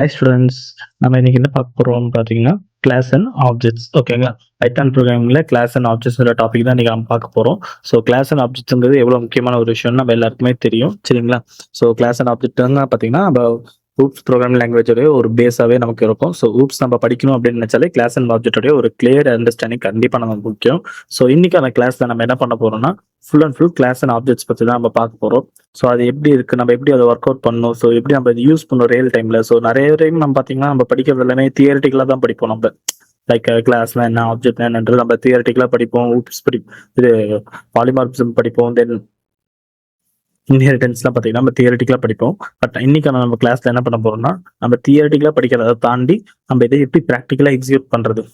Hi students. நம்ம இன்னைக்கு என்ன பார்க்க போறோம்னு பார்த்தீங்கன்னா, கிளாஸ் அண்ட் ஆப்ஜெக்ட்ஸ். ஓகேங்களா? பைத்தான் ப்ரோகிராமிங்ல கிளாஸ் அண்ட் ஆப்ஜெக்ட்ஸ்ங்கிற டாபிக் தான் இன்னைக்கு நம்ம பார்க்க போறோம். ஸோ கிளாஸ் அண்ட் ஆப்ஜெக்ட்ஸ்ங்கிறது எவ்வளோ முக்கியமான ஒரு விஷயம்னு நம்ம எல்லாருக்குமே தெரியும். சரிங்களா? ஸோ கிளாஸ் அண்ட் ஆப்ஜெக்ட்னா பார்த்தீங்கன்னா, நம்ம ஊப்ஸ் ப்ரோகிராமிங் லாங்குவேஜோட ஒரு பேஸாவே நமக்கு இருக்கும். ஸோ ஊப்ஸ் நம்ம படிக்கணும் அப்படின்னு நினைச்சாலே கிளாஸ் அண்ட் ஆப்ஜெக்ட்டோட ஒரு கிளியர் அண்டர்ஸ்டாண்டிங் கண்டிப்பா நமக்கு முக்கியம். ஸோ இன்னைக்கான கிளாஸ்ல நம்ம என்ன பண்ண போறோம்னா, full and full class and objects பத்தி தான் நம்ம பார்க்க போறோம். ஸோ அது எப்படி இருக்கு? நம்ம எப்படி அதை ஒர்க் அவுட் பண்ணணும்? ஸோ எப்படி நம்ம இதை யூஸ் பண்ணணும் ரியல் டைம்ல? ஸோ நிறைய டைம் நம்ம பார்த்தீங்கன்னா, நம்ம படிக்கிறது எல்லாமே தியரிட்டிக்கலா தான் படிப்போம் நம்ம. லைக் கிளாஸ்னா என்ன, ஆப்ஜெக்ட்னா என்னன்றது நம்ம தியரிட்டிக்கலா படிப்போம். ஊப்ஸ் இது பாலிமார்பிசம் படிப்போம். தென் இன்ஹெரிட்டன்ஸ்லாம் பார்த்தீங்கன்னா, நம்ம தியரிட்டிக்கலா படிப்போம். பட் இன்னைக்கான நம்ம கிளாஸ்ல என்ன பண்ண போறோம்னா, நம்ம தியரிட்டிக்கலா படிக்கிறத தாண்டி நம்ம இதை எப்படி பிராக்டிக்கலா எக்ஸிக்யூட் பண்றது?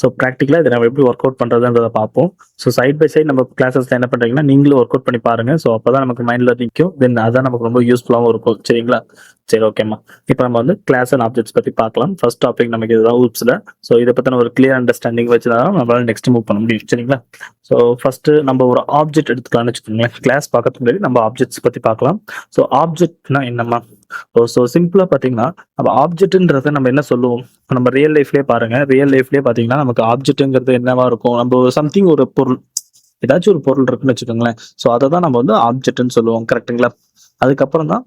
ஸோ ப்ராக்டிக்கலா இதை நம்ம எப்படி ஒர்க் அவுட் பண்றதுன்றத பார்ப்போம். ஸோ சைட் பை சைட் நம்ம கிளாஸஸ்ல என்ன பண்றீங்கன்னா, நீங்களும் ஒர்க் அவுட் பண்ணி பாருங்க. ஸோ அப்பதான் நமக்கு மைண்ட்ல நிற்கும். தென் அதான் நமக்கு ரொம்ப யூஸ்ஃபுல்லாகவும் இருக்கும். சரிங்களா? சரி, ஓகேம்மா. இப்போ நம்ம வந்து கிளாஸ் அண்ட் ஆப்ஜெக்ட்ஸ் பத்தி பார்க்கலாம். ஃபர்ஸ்ட் டாபிக் நமக்கு இதுதான் ஊப்ஸ்ல. ஸோ இதை பத்தின ஒரு கிளியர் அண்டர்ஸ்டாண்டிங் வச்சுதான் நம்மளால நெக்ஸ்ட் மூவ் பண்ண முடியும். சரிங்களா? ஸோ ஃபர்ஸ்ட் நம்ம ஒரு ஆப்ஜெக்ட் எடுத்துக்கலாம்னு வச்சுக்கோங்களேன். கிளாஸ் பார்க்கறதுக்கு முன்னாடி நம்ம ஆப்ஜெக்ட்ஸ் பத்தி பார்க்கலாம். ஸோ ஆப்ஜெக்ட்னா என்னம்மா? ஸோ சிம்பிளா பார்த்தீங்கன்னா, நம்ம ஆப்ஜெக்ட்ன்றத நம்ம என்ன சொல்லுவோம்? நம்ம ரியல் லைஃப்லயே பாருங்க. ரியல் லைஃப்லயே பார்த்தீங்கன்னா, நமக்கு ஆப்ஜெக்ட்ங்கிறது என்னவா இருக்கும்? நம்ம சம்திங் ஒரு பொருள், ஏதாச்சும் ஒரு பொருள் இருக்குன்னு வச்சுக்கோங்களேன். ஸோ அதை தான் நம்ம வந்து ஆப்ஜெக்ட்ன்னு சொல்லுவோம். கரெக்ட்டுங்களா? அதுக்கப்புறம் தான்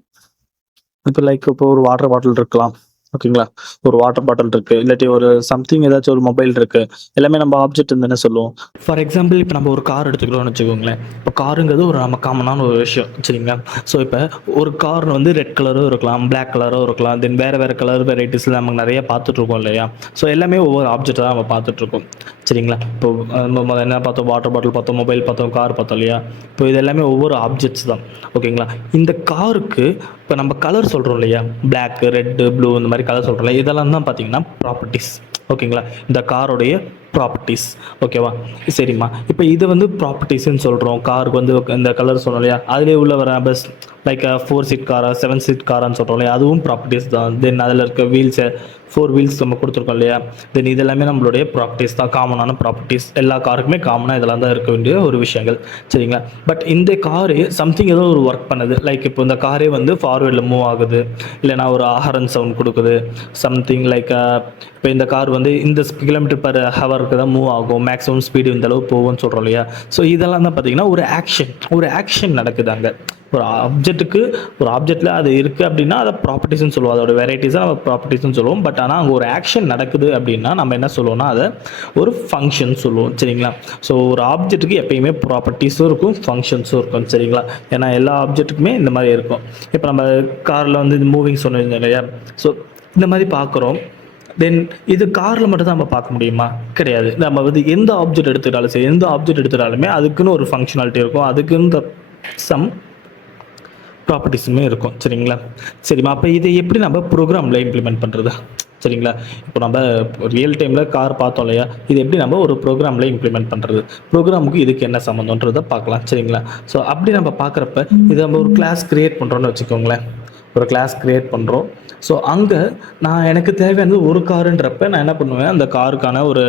இப்போ ஒரு வாட்டர் பாட்டில் இருக்கலாம். ஓகேங்களா? ஒரு வாட்டர் பாட்டில் இருக்கு. இல்லாட்டி ஒரு சம்திங் ஏதாச்சும் ஒரு மொபைல் இருக்கு. எல்லாமே நம்ம ஆப்ஜெக்ட் தானே சொல்லுவோம். ஃபார் எக்ஸாம்பிள் இப்போ நம்ம ஒரு கார் எடுத்துக்கிறோம்னு வச்சுக்கோங்களேன். இப்போ காருங்கிறது ஒரு நம்ம காமனான ஒரு விஷயம். சரிங்களா? ஸோ இப்போ ஒரு கார் வந்து ரெட் கலரும் இருக்கலாம், பிளாக் கலரும் இருக்கலாம். தென் வேற வேற கலர் வெரைட்டிஸ்ல நம்ம நிறைய பார்த்துட்டு இருக்கோம் இல்லையா? ஸோ எல்லாமே ஒவ்வொரு ஆப்ஜெக்ட் தான் நம்ம பார்த்துட்டு இருக்கோம். சரிங்களா? இப்போ நம்ம என்ன பார்த்தோம்? வாட்டர் பாட்டில் பார்த்தோம், மொபைல் பார்த்தோம், கார் பார்த்தோம் இல்லையா? இப்போ இது எல்லாமே ஒவ்வொரு ஆப்ஜெக்ட்ஸ் தான். ஓகேங்களா? இந்த காருக்கு இப்போ நம்ம கலர் சொல்கிறோம் இல்லையா? பிளாக், ரெட்டு, ப்ளூ இந்த மாதிரி கலர் சொல்கிறோம்ல, இதெல்லாம் தான் பார்த்தீங்கன்னா ப்ராப்பர்ட்டிஸ். ஓகேங்களா? இந்த காரோடைய ப்ராப்பர்ட்டிஸ். ஓகேவா? சரிம்மா. இப்போ இது வந்து ப்ராப்பர்ட்டிஸ்ன்னு சொல்கிறோம். காருக்கு வந்து இந்த கலர் சொன்னோம் இல்லையா? அதிலே உள்ள வர பஸ் லைக் 4 சீட் காரா, 7 சீட் காரான்னு சொல்கிறோம் இல்லையா? அதுவும் ப்ராப்பர்ட்டிஸ் தான். தென் அதில் இருக்க வீல்ஸை 4 வீல்ஸ் நம்ம கொடுத்துருக்கோம் இல்லையா? தென் இது எல்லாமே நம்மளுடைய ப்ராப்பர்ட்டிஸ் தான். காமனான ப்ராப்பர்ட்டிஸ். எல்லா காருக்குமே காமனாக இதெல்லாம் தான் இருக்க வேண்டிய ஒரு விஷயங்கள். சரிங்களா? பட் இந்த காரு சம்திங் ஏதோ ஒரு ஒர்க் பண்ணுது. லைக் இப்போ இந்த காரே வந்து ஃபார்வேர்டில் மூவ் ஆகுது, இல்லைனா ஒரு ஹாரன் சவுண்ட் கொடுக்குது. சம்திங் லைக் இப்போ இந்த கார் வந்து இந்த கிலோமீட்டர் பர் ஹவருக்கு தான் மூவ் ஆகும், மேக்ஸிமம் ஸ்பீடு இந்த அளவு போகும்னு சொல்கிறோம் இல்லையா? ஸோ இதெல்லாம் தான் பார்த்தீங்கன்னா ஒரு ஆக்ஷன் நடக்குது அங்கே. ஒரு ஆப்ஜெக்டில் அது இருக்குது அப்படின்னா அதை ப்ராப்பர்ட்டிஸ்ன்னு சொல்லுவோம். அதோட வெரைட்டிஸாக நம்ம ப்ராப்பர்ட்டிஸ்ன்னு சொல்லுவோம். பட் ஆனால் அங்கே ஒரு ஆக்ஷன் நடக்குது அப்படின்னா நம்ம என்ன சொல்லுவோம்னா அதை ஒரு ஃபங்க்ஷன் சொல்லுவோம். சரிங்களா? ஸோ ஒரு ஆப்ஜெக்ட்டுக்கு எப்பயுமே ப்ராப்பர்ட்டிஸும் இருக்கும், ஃபங்க்ஷன்ஸும் இருக்கும். சரிங்களா? ஏன்னா எல்லா ஆப்ஜெக்ட்டுக்குமே இந்த மாதிரி இருக்கும். இப்போ நம்ம காரில் வந்து இது மூவிங் சொன்னீங்க இல்லையா? ஸோ இந்த மாதிரி பார்க்குறோம். தென் இது காரில் மட்டும் தான் நம்ம பார்க்க முடியுமா? கிடையாது. நம்ம வந்து எந்த ஆப்ஜெக்ட் எடுத்துக்கிட்டாலும் சரி, எந்த ஆப்ஜெக்ட் எடுத்துட்டாலுமே அதுக்குன்னு ஒரு ஃபங்க்ஷனாலிட்டி இருக்கும், அதுக்குன்னு சம் ப்ராப்பர்ட்டிஸுமே இருக்கும். சரிங்களா? சரிம்மா. அப்போ இதை எப்படி நம்ம ப்ரோக்ராமில் இம்ப்ளிமெண்ட் பண்ணுறது? சரிங்களா? இப்போ நம்ம ரியல் டைமில் கார் பார்த்தோம் இல்லையா? இது எப்படி நம்ம ஒரு ப்ரோக்ராமில் இம்ப்ளிமெண்ட் பண்ணுறது? ப்ரோக்ராமுக்கு இதுக்கு என்ன சம்மந்தன்றதை பார்க்கலாம். சரிங்களா? ஸோ அப்படி நம்ம பார்க்குறப்ப இதை நம்ம ஒரு கிளாஸ் க்ரியேட் பண்ணுறோன்னு வச்சுக்கோங்களேன். ஒரு கிளாஸ் க்ரியேட் பண்ணுறோம். ஸோ அங்கே எனக்கு தேவையானது ஒரு காருன்றப்ப நான் என்ன பண்ணுவேன், அந்த காருக்கான ஒரு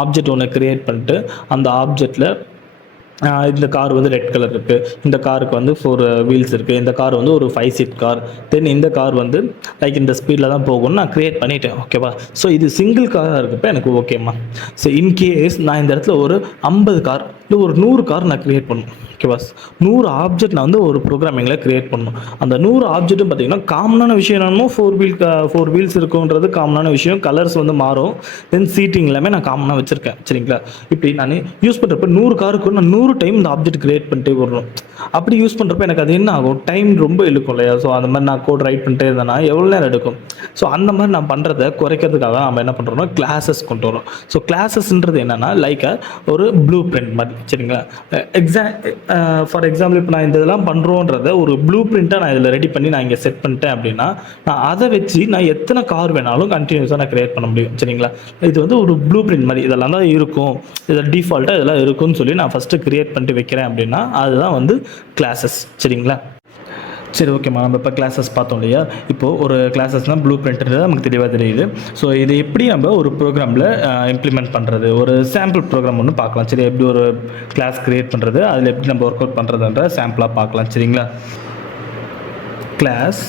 ஆப்ஜெக்ட் ஒன்று க்ரியேட் பண்ணிட்டு அந்த ஆப்ஜெக்டில் இந்த கார் வந்து ரெட் கலர் இருக்குது, இந்த காருக்கு வந்து 4 வீல்ஸ் இருக்குது, இந்த கார் வந்து ஒரு 5 சீட் கார், தென் இந்த கார் வந்து லைக் இந்த ஸ்பீடில் தான் போகும்னு நான் க்ரியேட் பண்ணிட்டேன். ஓகேவா? ஸோ இது சிங்கிள் காராக இருக்கப்போ எனக்கு ஓகேம்மா. ஸோ இன்கேஸ் நான் இந்த இடத்துல ஒரு 50 கார் இல்லை ஒரு 100 கார் நான் க்ரியேட் பண்ணணும். ஓகேவா? 100 ஆப்ஜெக்ட் நான் வந்து ஒரு ப்ரோக்ராமிங்கில் க்ரியேட் பண்ணணும். அந்த 100 ஆப்ஜெக்ட்டும் பார்த்தீங்கன்னா காமனான விஷயம் என்னமோ 4 வீல்ஸ் இருக்குன்றது காமனான விஷயம். கலர்ஸ் வந்து மாறும். தென் சீட்டிங் எல்லாமே நான் காமனாக வச்சுருக்கேன். சரிங்களா? இப்படி நான் யூஸ் பண்ணுறப்ப 100 காருக்கு நான் 100 டைம் இந்த ஆப்ஜெக்ட் கிரியேட் பண்ணிட்டே வரணும். அப்படி யூஸ் பண்ணுறப்ப எனக்கு அது என்ன ஆகும், டைம் ரொம்ப இழுக்கும் இல்லையா? ஸோ அந்த மாதிரி நான் கோட் ரைட் பண்ணிட்டே இருந்தேன்னா எவ்வளோ நேரம் எடுக்கும்? ஸோ அந்த மாதிரி நான் பண்ணுறதை குறைக்கிறதுக்காக நம்ம என்ன பண்ணுறோம்னா கிளாஸஸ் கொண்டு வரோம். ஸோ கிளாஸஸ்ன்றது என்னென்னா லைக் ஒரு ப்ளூ பிரிண்ட் மாதிரி. சரிங்களா? ஃபார் எக்ஸாம்பிள் இப்போ நான் இந்த இதெல்லாம் பண்ணுறோன்றத ஒரு ப்ளூ பிரிண்ட்டாக நான் இதில் ரெடி பண்ணி நான் இங்கே செட் பண்ணிட்டேன் அப்படின்னா நான் அதை வச்சு நான் எத்தனை கார் வேணாலும் கண்டினியூஸாக நான் கிரியேட் பண்ண முடியும். சரிங்களா? இது வந்து ஒரு ப்ளூ பிரிண்ட் மாதிரி இதெல்லாம் தான் இருக்கும், இதில் டிஃபால்ட்டாக இதெல்லாம் இருக்கும்னு சொல்லி நான் ஃபஸ்ட்டு கிரியேட் பண்ணிட்டு வைக்கிறேன் அப்படின்னா அதுதான் வந்து கிளாஸஸ். சரிங்களா? சரி, ஓகேம்மா. நம்ம இப்போ கிளாஸஸ் பார்த்தோம் இல்லையா? இப்போது ஒரு கிளாஸஸ்னால் ப்ளூ பிரிண்ட்ன்றது நமக்கு தெளிவாக தெரியுது. ஸோ இது எப்படி நம்ம ஒரு ப்ரோக்ராமில் இம்ப்ளிமெண்ட் பண்ணுறது, ஒரு சாம்பிள் ப்ரோக்ராம் ஒன்று பார்க்கலாம். சரி, எப்படி ஒரு கிளாஸ் க்ரியேட் பண்ணுறது, அதில் எப்படி நம்ம ஒர்க் அவுட் பண்ணுறதுன்ற சாம்பிளாக பார்க்கலாம். சரிங்களா? கிளாஸ்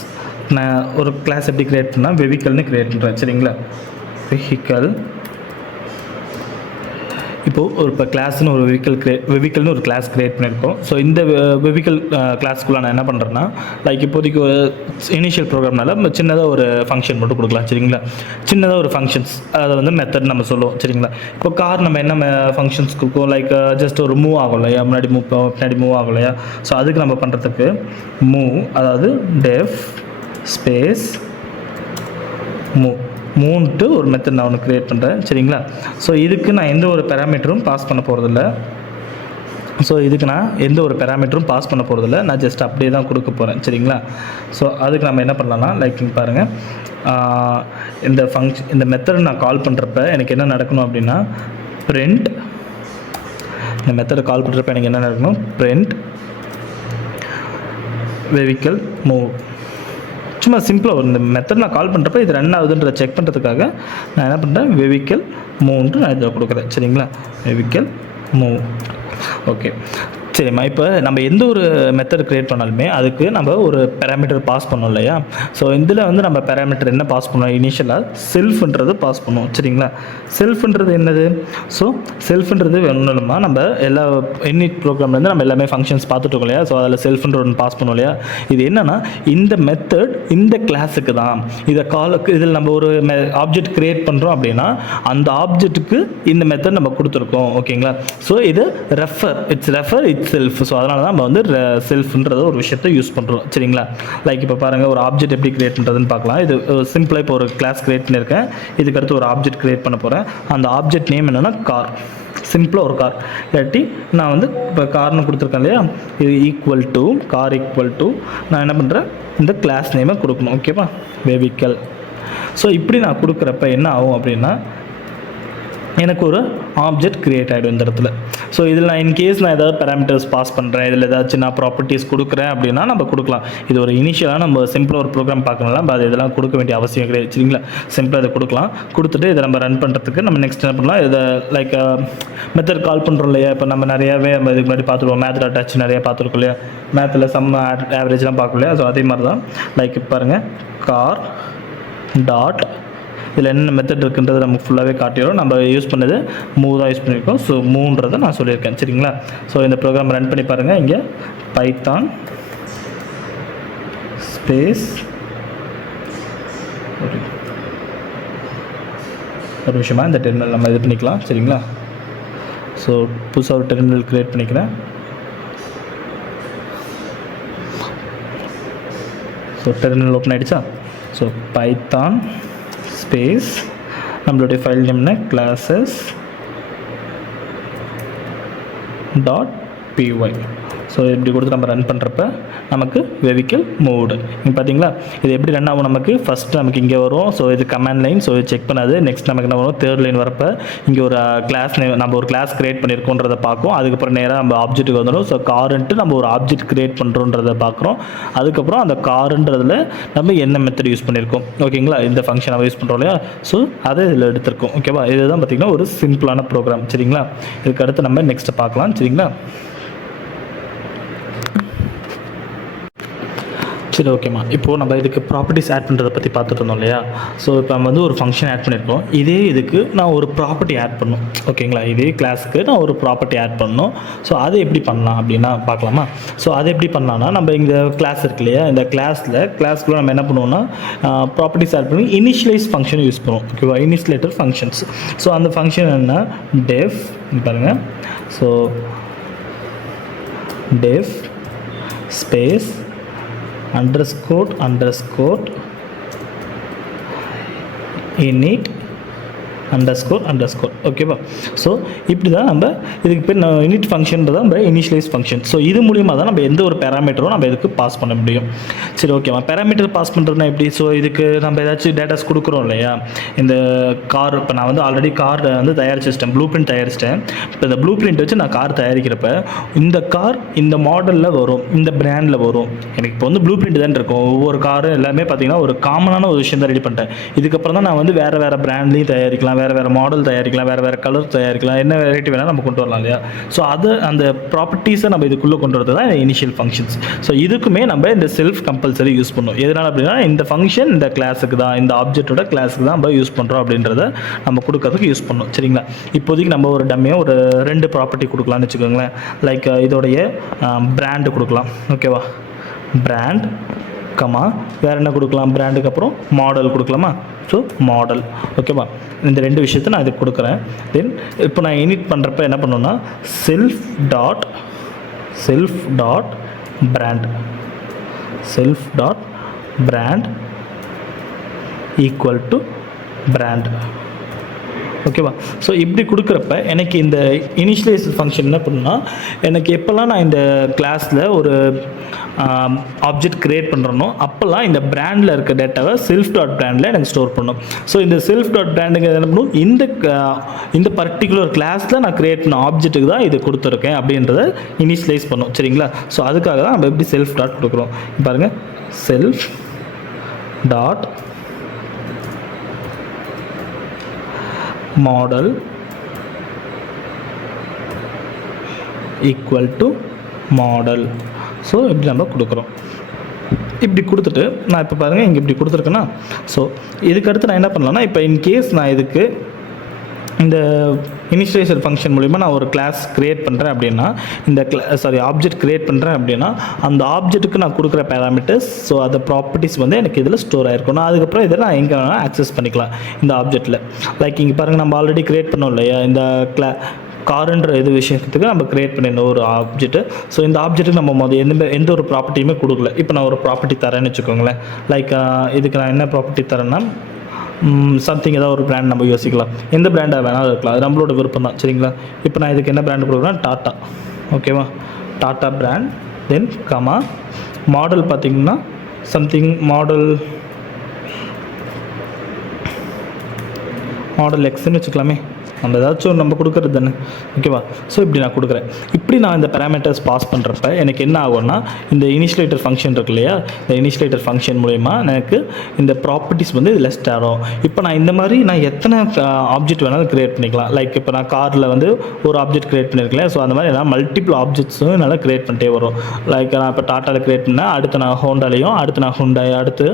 நான் ஒரு கிளாஸ் எப்படி கிரியேட் பண்ணால் வெஹிக்கல்னு கிரியேட் பண்ணுறேன். சரிங்களா, வெஹிக்கல். இப்போது ஒரு இப்போ கிளாஸ்னு ஒரு வெஹிக்கல்னு ஒரு கிளாஸ் கிரியேட் பண்ணியிருக்கோம். ஸோ இந்த வெஹிக்கல் கிளாஸ்க்குள்ளே நான் என்ன பண்ணுறேன்னா, லைக் இப்போதைக்கு ஒரு இனிஷியல் ப்ரோக்ராம்னால சின்னதாக ஒரு ஃபங்க்ஷன் மட்டும் கொடுக்கலாம். சரிங்களா, சின்னதாக ஒரு ஃபங்க்ஷன்ஸ், அதை வந்து மெத்தட் நம்ம சொல்லுவோம். சரிங்களா, இப்போ கார் நம்ம என்ன ஃபங்க்ஷன்ஸ் கொடுக்கும், லைக் ஜஸ்ட் ஒரு மூவ் ஆகும் இல்லையா, பின்னாடி மூவ் ஆகும் இல்லையா. ஸோ அதுக்கு நம்ம பண்ணுறதுக்கு மூவ், அதாவது டெஃப் ஸ்பேஸ் மூவ்ன்ட்டு ஒரு மெத்தட் நான் ஒன்று க்ரியேட் பண்ணுறேன். சரிங்களா, ஸோ இதுக்கு நான் எந்த ஒரு பேராமீட்டரும் பாஸ் பண்ண போகிறதில்ல. நான் ஜஸ்ட் அப்படியே தான் கொடுக்க போகிறேன். சரிங்களா, ஸோ அதுக்கு நம்ம என்ன பண்ணலாம்னா, லைக் பாருங்கள், இந்த மெத்தட் நான் கால் பண்ணுறப்ப எனக்கு என்ன நடக்கணும் அப்படின்னா, பிரிண்ட். இந்த மெத்தடை கால் பண்ணுறப்ப எனக்கு என்ன நடக்கணும், பிரிண்ட் வெஹிக்கல் மூவ். சும்மா சிம்பிளாக இந்த மெத்தட் நான் கால் பண்ணுறப்ப இது ரன் ஆகுதுன்றதை செக் பண்ணுறதுக்காக நான் என்ன பண்ணுறேன், வெஹிக்கல் மூவ்ன்ட்டு நான் இதில் கொடுக்குறேன். சரிங்களா, வெஹிக்கல் மூவ். ஓகே, சரிம்மா. இப்போ நம்ம எந்த ஒரு மெத்தட் க்ரியேட் பண்ணாலுமே அதுக்கு நம்ம ஒரு பேராமீட்டர் பாஸ் பண்ணோம் இல்லையா. ஸோ இதில் வந்து நம்ம பேராமீட்டர் என்ன பாஸ் பண்ணோம், இனிஷியலாக செல்ஃப்ன்றது பாஸ் பண்ணுவோம். சரிங்களா, செல்ஃப்ன்றது என்னது, ஸோ செல்ஃப்ன்றது வேணும்னா நம்ம எல்லா இனிட் ப்ரோக்ராம்லேருந்து நம்ம எல்லாமே ஃபங்க்ஷன்ஸ் பார்த்துட்டோம் இல்லையா. ஸோ அதில் செல்ஃப்ன்ற ஒன்று பாஸ் பண்ணோம் இல்லையா. இது என்னென்னா, இந்த மெத்தட் இந்த கிளாஸுக்கு தான், இதில் நம்ம ஒரு ஆப்ஜெக்ட் க்ரியேட் பண்ணுறோம் அப்படின்னா அந்த ஆப்ஜெக்ட்டுக்கு இந்த மெத்தட் நம்ம கொடுத்துருக்கோம். ஓகேங்களா, ஸோ இது ரெஃபர் இட் செல்ஃப். ஸோ அதனால தான் நம்ம வந்து செல்ஃப்ன்றத ஒரு விஷயத்தை யூஸ் பண்ணுறோம். சரிங்களா, லைக் இப்போ பாருங்கள், ஒரு ஆப்ஜெக்ட் எப்படி கிரியேட் பண்ணுறதுன்னு பார்க்கலாம். இது சிம்பிளாக இப்போ ஒரு கிளாஸ் கிரியேட் பண்ணியிருக்கேன். இதுக்கடுத்து ஒரு ஆப்ஜெக்ட் கிரியேட் பண்ண போகிறேன். அந்த ஆப்ஜெக்ட் நேம் என்னென்னா கார். சிம்பிளாக ஒரு கார், இல்லாட்டி நான் வந்து இப்போ கார்னு கொடுத்துருக்கேன் இல்லையா, இது equal to car equal to நான் என்ன பண்ணுறேன், இந்த கிளாஸ் நேமை கொடுக்கணும். ஓகேவா, வெஹிக்கல். ஸோ இப்படி நான் கொடுக்குறப்ப என்ன ஆகும் அப்படின்னா, எனக்கு ஒரு ஆப்ஜெக்ட் க்ரியேட் ஆகிடும் இந்த இடத்துல. ஸோ இதில் நான் இன்கேஸ் நான் ஏதாவது பேராமீட்டர்ஸ் பாஸ் பண்ணுறேன், இதில் ஏதாச்சும் நான் ப்ராப்பர்ட்டிஸ் கொடுக்குறேன் அப்படின்னா நம்ம கொடுக்கலாம். இது ஒரு இனிஷியலாக நம்ம சிம்பிளாக ஒரு ப்ரோக்ராம் பார்க்கணும்னா அது இதெல்லாம் கொடுக்க வேண்டிய அவசியம் கிடையாது. சரிங்களா, சிம்பிளாக இதை கொடுக்கலாம். கொடுத்துட்டு இதை நம்ம ரன் பண்ணுறதுக்கு நம்ம நெக்ஸ்ட் என்ன பண்ணலாம், இதை லைக் மெத்தட் கால் பண்ணுறோம் இல்லையா. இப்போ நம்ம நிறையாவே நம்ம இதுக்கு முன்னாடி பார்த்துருவோம், மேத்தில் அட்டாச் நிறையா பார்த்துருக்கோம் இல்லையா, மேத்தில் சம் ஆவரேஜ்லாம் பார்க்கணும் இல்லையா. ஸோ அதே மாதிரி தான் லைக் பாருங்கள், கார் டாட் இதில் என்ன மெத்தட் இருக்குன்றது நமக்கு ஃபுல்லாகவே காட்டிடும். நம்ம யூஸ் பண்ணது மூவ் தான் யூஸ் பண்ணியிருக்கோம். ஸோ மூவ்ன்றதை நான் சொல்லியிருக்கேன். சரிங்களா, ஸோ இந்த ப்ரோக்ராம் ரன் பண்ணி பாருங்கள். இங்கே பைத்தான் ஸ்பேஸ் ஒரு விஷயமா இந்த டெர்மினல் நம்ம இது பண்ணிக்கலாம். சரிங்களா, ஸோ புதுசாக ஒரு டெர்மினல் க்ரியேட் பண்ணிக்கிறேன். ஸோ டெர்மினல் ஓப்பன் ஆகிடுச்சா. ஸோ பைத்தான் ஸ்பேஸ் நம்மளுடைய ஃபைல் நேம்னா கிளாஸஸ் டாட் பிஒய். ஸோ இப்படி கொடுத்து நம்ம ரன் பண்ணுறப்ப நமக்கு வெஹிக்கல் மூவ்டு. இங்கே பார்த்தீங்களா, இது எப்படி ரன் ஆகும், நமக்கு ஃபஸ்ட்டு நமக்கு இங்கே வரும். ஸோ இது கமாண்ட் லைன், ஸோ இது செக் பண்ணாது. நெக்ஸ்ட் நமக்கு என்ன வரும், தேர்ட் லைன் வரப்போ இங்கே ஒரு கிளாஸ் நம்ம ஒரு கிளாஸ் கிரியேட் பண்ணியிருக்கோன்றதை பார்க்கும். அதுக்கப்புறம் நேராக நம்ம ஆப்ஜெக்ட்டுக்கு வந்துடும். ஸோ காருன்ட்டு நம்ம ஒரு ஆப்ஜெக்ட் கிரியேட் பண்ணுறோன்றதை பார்க்குறோம். அதுக்கப்புறம் அந்த காருன்றதில் நம்ம என்ன மெத்தட் யூஸ் பண்ணியிருக்கோம். ஓகேங்களா, இந்த ஃபங்க்ஷன் நம்ம யூஸ் பண்ணுறோம் இல்லையா. ஸோ அதை இதில் எடுத்திருக்கோம். ஓகேவா, இதுதான் பார்த்திங்கன்னா ஒரு சிம்பிளான ப்ரோக்ராம். சரிங்களா, இதுக்கு அடுத்து நம்ம நெக்ஸ்ட்டு பார்க்கலாம். சரிங்களா, சரி ஓகேம்மா. இப்போது நம்ம இதுக்கு ப்ராப்பர்ட்டிஸ் ஆட் பண்ணுறதை பற்றி பார்த்துட்டு இருந்தோம் இல்லையா. ஸோ இப்போ நம்ம வந்து ஒரு ஃபங்க்ஷன் ஆட் பண்ணியிருக்கோம். இதே இதுக்கு நான் ஒரு ப்ராப்பர்ட்டி ஆட் பண்ணணும். ஓகேங்களா, இதே கிளாஸுக்கு நான் ஒரு ப்ராப்பர்ட்டி ஆட் பண்ணணும். ஸோ அதை எப்படி பண்ணலாம் அப்படின்னா பார்க்கலாமா. ஸோ அதை எப்படி பண்ணலாம்னா, நம்ம இந்த கிளாஸ் இருக்கு இல்லையா, இந்த கிளாஸ்க்குள்ளே நம்ம என்ன பண்ணுவோம்னா ப்ராப்பர்ட்டிஸ் ஆட் பண்ணி இனிஷியலைஸ் ஃபங்க்ஷன் யூஸ் பண்ணுவோம். ஓகேவா, இனிஷியலேட்டர் ஃபங்க்ஷன்ஸ். ஸோ அந்த ஃபங்க்ஷன் என்ன, டெஃப் பாருங்கள். So def space underscore init underscore. ஓகேவா, ஸோ இப்படி தான் நம்ம இதுக்கு பேர் இனிட் ஃபங்க்ஷன்றதை நம்ம இனிஷியலைஸ் ஃபங்க்ஷன். ஸோ இது மூலியமாக தான் நம்ம எந்த ஒரு பேராமீட்டரும் நம்ம இதுக்கு பாஸ் பண்ண முடியும். சரி ஓகேவா, பேராமீட்டர் பாஸ் பண்ணுறதுனா எப்படி. ஸோ இதுக்கு நம்ம ஏதாச்சும் டேட்டாஸ் கொடுக்குறோம் இல்லையா. இந்த கார் இப்போ நான் வந்து ஆல்ரெடி கார் வந்து தயாரிச்சிட்டேன், ப்ளூ பிரிண்ட் தயாரிச்சிட்டேன். இப்போ இந்த ப்ளூ பிரிண்ட் வச்சு நான் கார் தயாரிக்கிறப்ப இந்த கார் இந்த மாடலில் வரும், இந்த பிராண்டில் வரும். எனக்கு இப்போ வந்து ப்ளூ பிரிண்ட் தான் இருக்கும். ஒவ்வொரு காரும் எல்லாமே பார்த்தீங்கன்னா ஒரு காமனான ஒரு விஷயம் தான் ரெடி பண்ணிட்டேன். இதுக்கப்புறம் தான் நான் வந்து வேறு பிராண்ட்லேயும் தயாரிக்கலாம், தயாரிக்கலாம், வேறு மாடல் தயாரிக்கலாம், வேறு கலர் தயாரிக்கலாம், என்ன வெரைட்டி வேணால் நம்ம கொண்டு வரலாம் இல்லையா? ஸோ அந்த ப்ராப்பர்ட்டிஸை நம்ம இதுக்குள்ளே கொண்டு வரது தான் இனிஷியல் ஃபங்க்ஷன்ஸ். ஸோ இதுக்குமே நம்ம இந்த செல்ஃப் கம்பல்சரி யூஸ் பண்ணுவோம். எதனால் அப்படின்னா இந்த ஃபங்க்ஷன் இந்த கிளாஸுக்கு தான், இந்த ஆப்ஜெக்டோட கிளாஸுக்கு தான் நம்ம யூஸ் பண்ணுறோம் அப்படின்றத நம்ம கொடுக்கறதுக்கு யூஸ் பண்ணோம். சரிங்களா? இப்போதைக்கு நம்ம ஒரு டம்மியாக ஒரு 2 ப்ராப்பர்ட்டி கொடுக்கலாம்னு வச்சுக்கோங்களேன். லைக் இதோடைய பிராண்டு கொடுக்கலாம். ஓகேவா? பிராண்ட் வேறு என்ன கொடுக்கலாம்? பிராண்டுக்கு அப்புறம் மாடல் கொடுக்கலாமா? So model. ஓகேவா? இந்த 2 விஷயத்தை நான் இதுக்கு கொடுக்குறேன். தென் இப்போ நான் இனிட் பண்ணுறப்ப என்ன பண்ணணும்னா self dot brand equal to brand. ஓகேவா? ஸோ இப்படி கொடுக்குறப்ப எனக்கு இந்த இனிஷியலைஸ் ஃபங்க்ஷன் என்ன பண்ணுன்னா, எனக்கு எப்போல்லாம் நான் இந்த கிளாஸில் ஒரு ஆப்ஜெக்ட் க்ரியேட் பண்ணுறனோ அப்போல்லாம் இந்த பிராண்டில் இருக்க டேட்டாவை செல்ஃப் டாட் பிராண்டில் எனக்கு ஸ்டோர் பண்ணணும். ஸோ இந்த செல்ஃப் டாட் பிராண்டுங்க என்ன பண்ணும், இந்த பர்டிகுலர் கிளாஸில் நான் க்ரியேட் பண்ண ஆப்ஜெக்ட்டுக்கு தான் இது கொடுத்துருக்கேன் அப்படின்றத இனிஷியலைஸ் பண்ணும். சரிங்களா? ஸோ அதுக்காக தான் நம்ம எப்படி செல்ஃப் டாட் கொடுக்குறோம். பாருங்கள், self dot model equal to model. So இப்படி நம்ம கொடுக்குறோம். இப்படி கொடுத்துட்டு நான் இப்போ பாருங்கள் இங்கே இப்படி கொடுத்துருக்கேன்னா, ஸோ இதுக்கடுத்து நான் என்ன பண்ணலான்னா, இப்போ இன்கேஸ் நான் இதுக்கு இந்த இனிஷியலைசர் ஃபங்க்ஷன் மூலிமா நான் ஒரு கிளாஸ் க்ரியேட் பண்ணுறேன் அப்படின்னா, ஆப்ஜெக்ட் க்ரியேட் பண்ணுறேன் அப்படின்னா அந்த ஆப்ஜெக்ட்டுக்கு நான் கொடுக்குற பேராமீட்டர்ஸ், ஸோ அந்த ப்ராப்பர்ட்டிஸ் வந்து எனக்கு இதில் ஸ்டோர் ஆகிருக்கும். நான் அதுக்கப்புறம் இதை நான் எங்கே வேணாலும் ஆக்சஸ் பண்ணிக்கலாம் இந்த ஆப்ஜெக்ட்டில். லைக் இங்கே பாருங்கள், நம்ம ஆல்ரெடி க்ரியேட் பண்ணோம் இல்லையா இந்த காருன்ற இது விஷயத்துக்கு நம்ம க்ரியேட் பண்ணியிருந்தோம் ஒரு ஆப்ஜெக்ட்டு. ஸோ இந்த ஆப்ஜெக்ட்டுக்கு நம்ம எந்த ஒரு ப்ராப்பர்ட்டியுமே கொடுக்கல. இப்போ நான் ஒரு ப்ராப்பர்ட்டி தரேன்னு வச்சுக்கோங்களேன். லைக் இதுக்கு நான் என்ன ப்ராப்பர்ட்டி தரேன்னா, சம்திங் ஏதாவது ஒரு பிராண்ட் நம்ம யோசிக்கலாம். எந்த பிராண்டாக வேணாலும் இருக்கலாம், அது நம்மளோட விருப்பம் தான். சரிங்களா? இப்போ நான் இதுக்கு என்ன பிராண்ட் கொடுக்குறேன்னா டாட்டா. ஓகேவா? டாட்டா பிராண்ட். தென் மாடல் பார்த்திங்கன்னா சம்திங் மாடல் எக்ஸ்ன்னு வச்சுக்கலாமே. நம்ம ஏதாச்சும் நம்ம கொடுக்குறது தானே. ஓகேவா? ஸோ இப்படி நான் கொடுக்குறேன். இப்படி நான் இந்த பேராமீட்டர்ஸ் பாஸ் பண்ணுறப்ப எனக்கு என்ன ஆகும்னா, இந்த இனிஷியலேட்டர் ஃபங்க்ஷன் இருக்கு இல்லையா, இந்த இனிஷியலேட்டர் ஃபங்க்ஷன் மூலமா எனக்கு இந்த ப்ராப்பர்ட்டிஸ் வந்து இதில் ஸ்டார் ஆகும். இப்போ நான் இந்த மாதிரி நான் எத்தனை ஆப்ஜெக்ட் வேணாலும் க்ரியேட் பண்ணிக்கலாம். லைக் இப்போ நான் காரில் வந்து ஒரு ஆப்ஜெக்ட் க்ரியேட் பண்ணியிருக்கேன். ஸோ அந்த மாதிரி எல்லாம் மல்டிபிள் ஆப்ஜெக்ட்ஸும் என்னால் க்ரியேட் பண்ணிட்டே வரும். லைக் நான் இப்போ டாட்டாவில் க்ரியேட் பண்ணேன், அடுத்து நான் ஹோண்டாலையும், அடுத்து நான் ஹுண்டாய், அடுத்து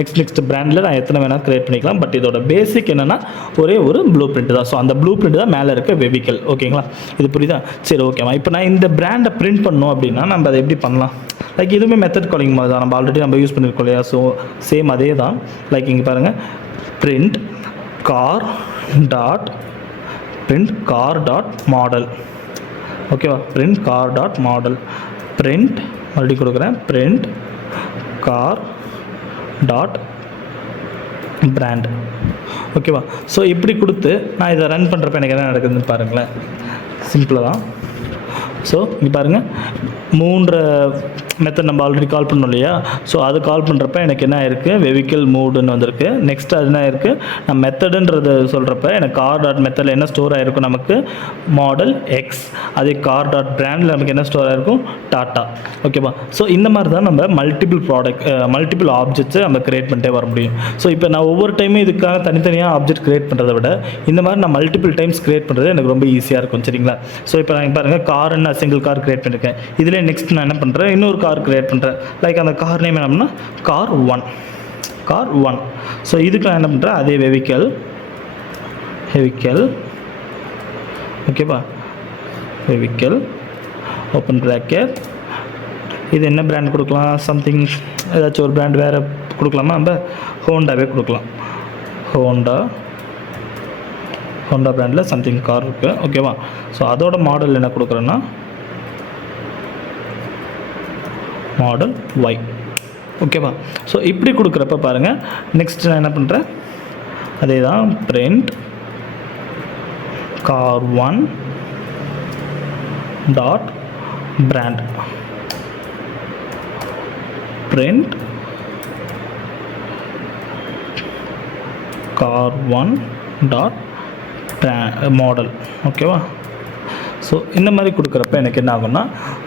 நெக்ஸ்ட் பிராண்டில் நான் எத்தனை வேணால் க்ரியேட் பண்ணிக்கலாம். பட் இதோட பேசிக் என்னென்னா ஒரே ஒரு ப்ளூ பிரிண்ட் தான். ஸோ அந்த ப்ளூ பிரிண்ட் தான் மேலே இருக்க வெஹிக்கிள். ஓகேங்களா? இது புரியுதா? சரி, ஓகேவா? இப்போ நான் இந்த பிராண்டை பிரிண்ட் பண்ணோம் அப்படின்னா நம்ம அதை எப்படி பண்ணலாம்? லைக் இதுவுமே மெத்தட் காலிங் மாதிரி தான், நம்ம ஆல்ரெடி யூஸ் பண்ணியிருக்கோம் இல்லையா? ஸோ சேம் அதே தான். லைக் இங்கே பாருங்கள், பிரிண்ட் கார் டாட் மாடல். ஓகேவா? Print car dot model. Print மறுபடியும் கொடுக்குறேன், பிரிண்ட் கார் டாட் பிராண்ட். ஓகேவா? ஸோ இப்படி கொடுத்து நான் இதை ரன் பண்ணுறப்ப எனக்கு என்ன நடக்குதுன்னு பாருங்களேன். சிம்பிளாக தான். ஸோ இங்கே பாருங்கள், 3 மெத்தட் நம்ம ஆல்ரெடி கால் பண்ணோம் இல்லையா? ஸோ அது கால் பண்ணுறப்ப எனக்கு என்ன இருக்குது, வெஹிக்கிள் மூடுன்னு வந்திருக்கு. நெக்ஸ்ட் அது என்ன இருக்குது, நான் மெத்தடுன்றது சொல்கிறப்ப எனக்கு கார் டாட் மெத்தடில் என்ன ஸ்டோர் ஆகிருக்கும், நமக்கு மாடல் எக்ஸ். அதே கார் டாட் பிராண்டில் நமக்கு என்ன ஸ்டோர் ஆகிருக்கும், டாட்டா. ஓகேவா? ஸோ இந்த மாதிரி தான் நம்ம மல்டிபிள் ஆப்ஜெக்ட்ஸை நம்ம க்ரியேட் பண்ணிட்டே வர முடியும். ஸோ இப்போ நான் ஒவ்வொரு டைமும் இதுக்காக தனித்தனியாக ஆப்ஜெக்ட் க்ரியேட் பண்ணுறதை விட இந்த மாதிரி நான் மல்டிபிள் டைம்ஸ் க்ரியேட் பண்ணுறது எனக்கு ரொம்ப ஈஸியாக இருக்கும். சரிங்களா? ஸோ இப்போ நான் பாருங்கள், காருன்னு நான் சிங்கிள் கார் க்ரியேட் பண்ணியிருக்கேன். இதில் நெக்ஸ்ட் நான் என்ன பண்ணுறேன், இன்னொரு கார் க்ரியேட் பண்ணுறேன். லைக் அந்த கார் நேம் என்னன்னா கார் ஒன். ஸோ இதுக்கு நான் என்ன பண்ணுறேன், அதே வெஹிக்கிள். ஓகேவா? Vehicle open bracket. இது என்ன பிராண்ட் கொடுக்கலாம், சம்திங் ஏதாச்சும் ஒரு பிராண்ட் வேறு கொடுக்கலாமா? நம்ம ஹோண்டாவே கொடுக்கலாம். ஹோண்டா பிராண்டில் சம்திங் கார் இருக்குது. ஓகேவா? ஸோ அதோட மாடல் என்ன கொடுக்குறேன்னா மாடல் ஒய். ஓகேவா? ஸோ இப்படி கொடுக்குறப்ப பாருங்கள், நெக்ஸ்ட் நான் என்ன பண்ணுறேன், அதே தான் print car one dot brand. Print car one dot model. ஓகேவா? ஸோ இந்த மாதிரி கொடுக்குறப்ப எனக்கு என்ன ஆகும்னா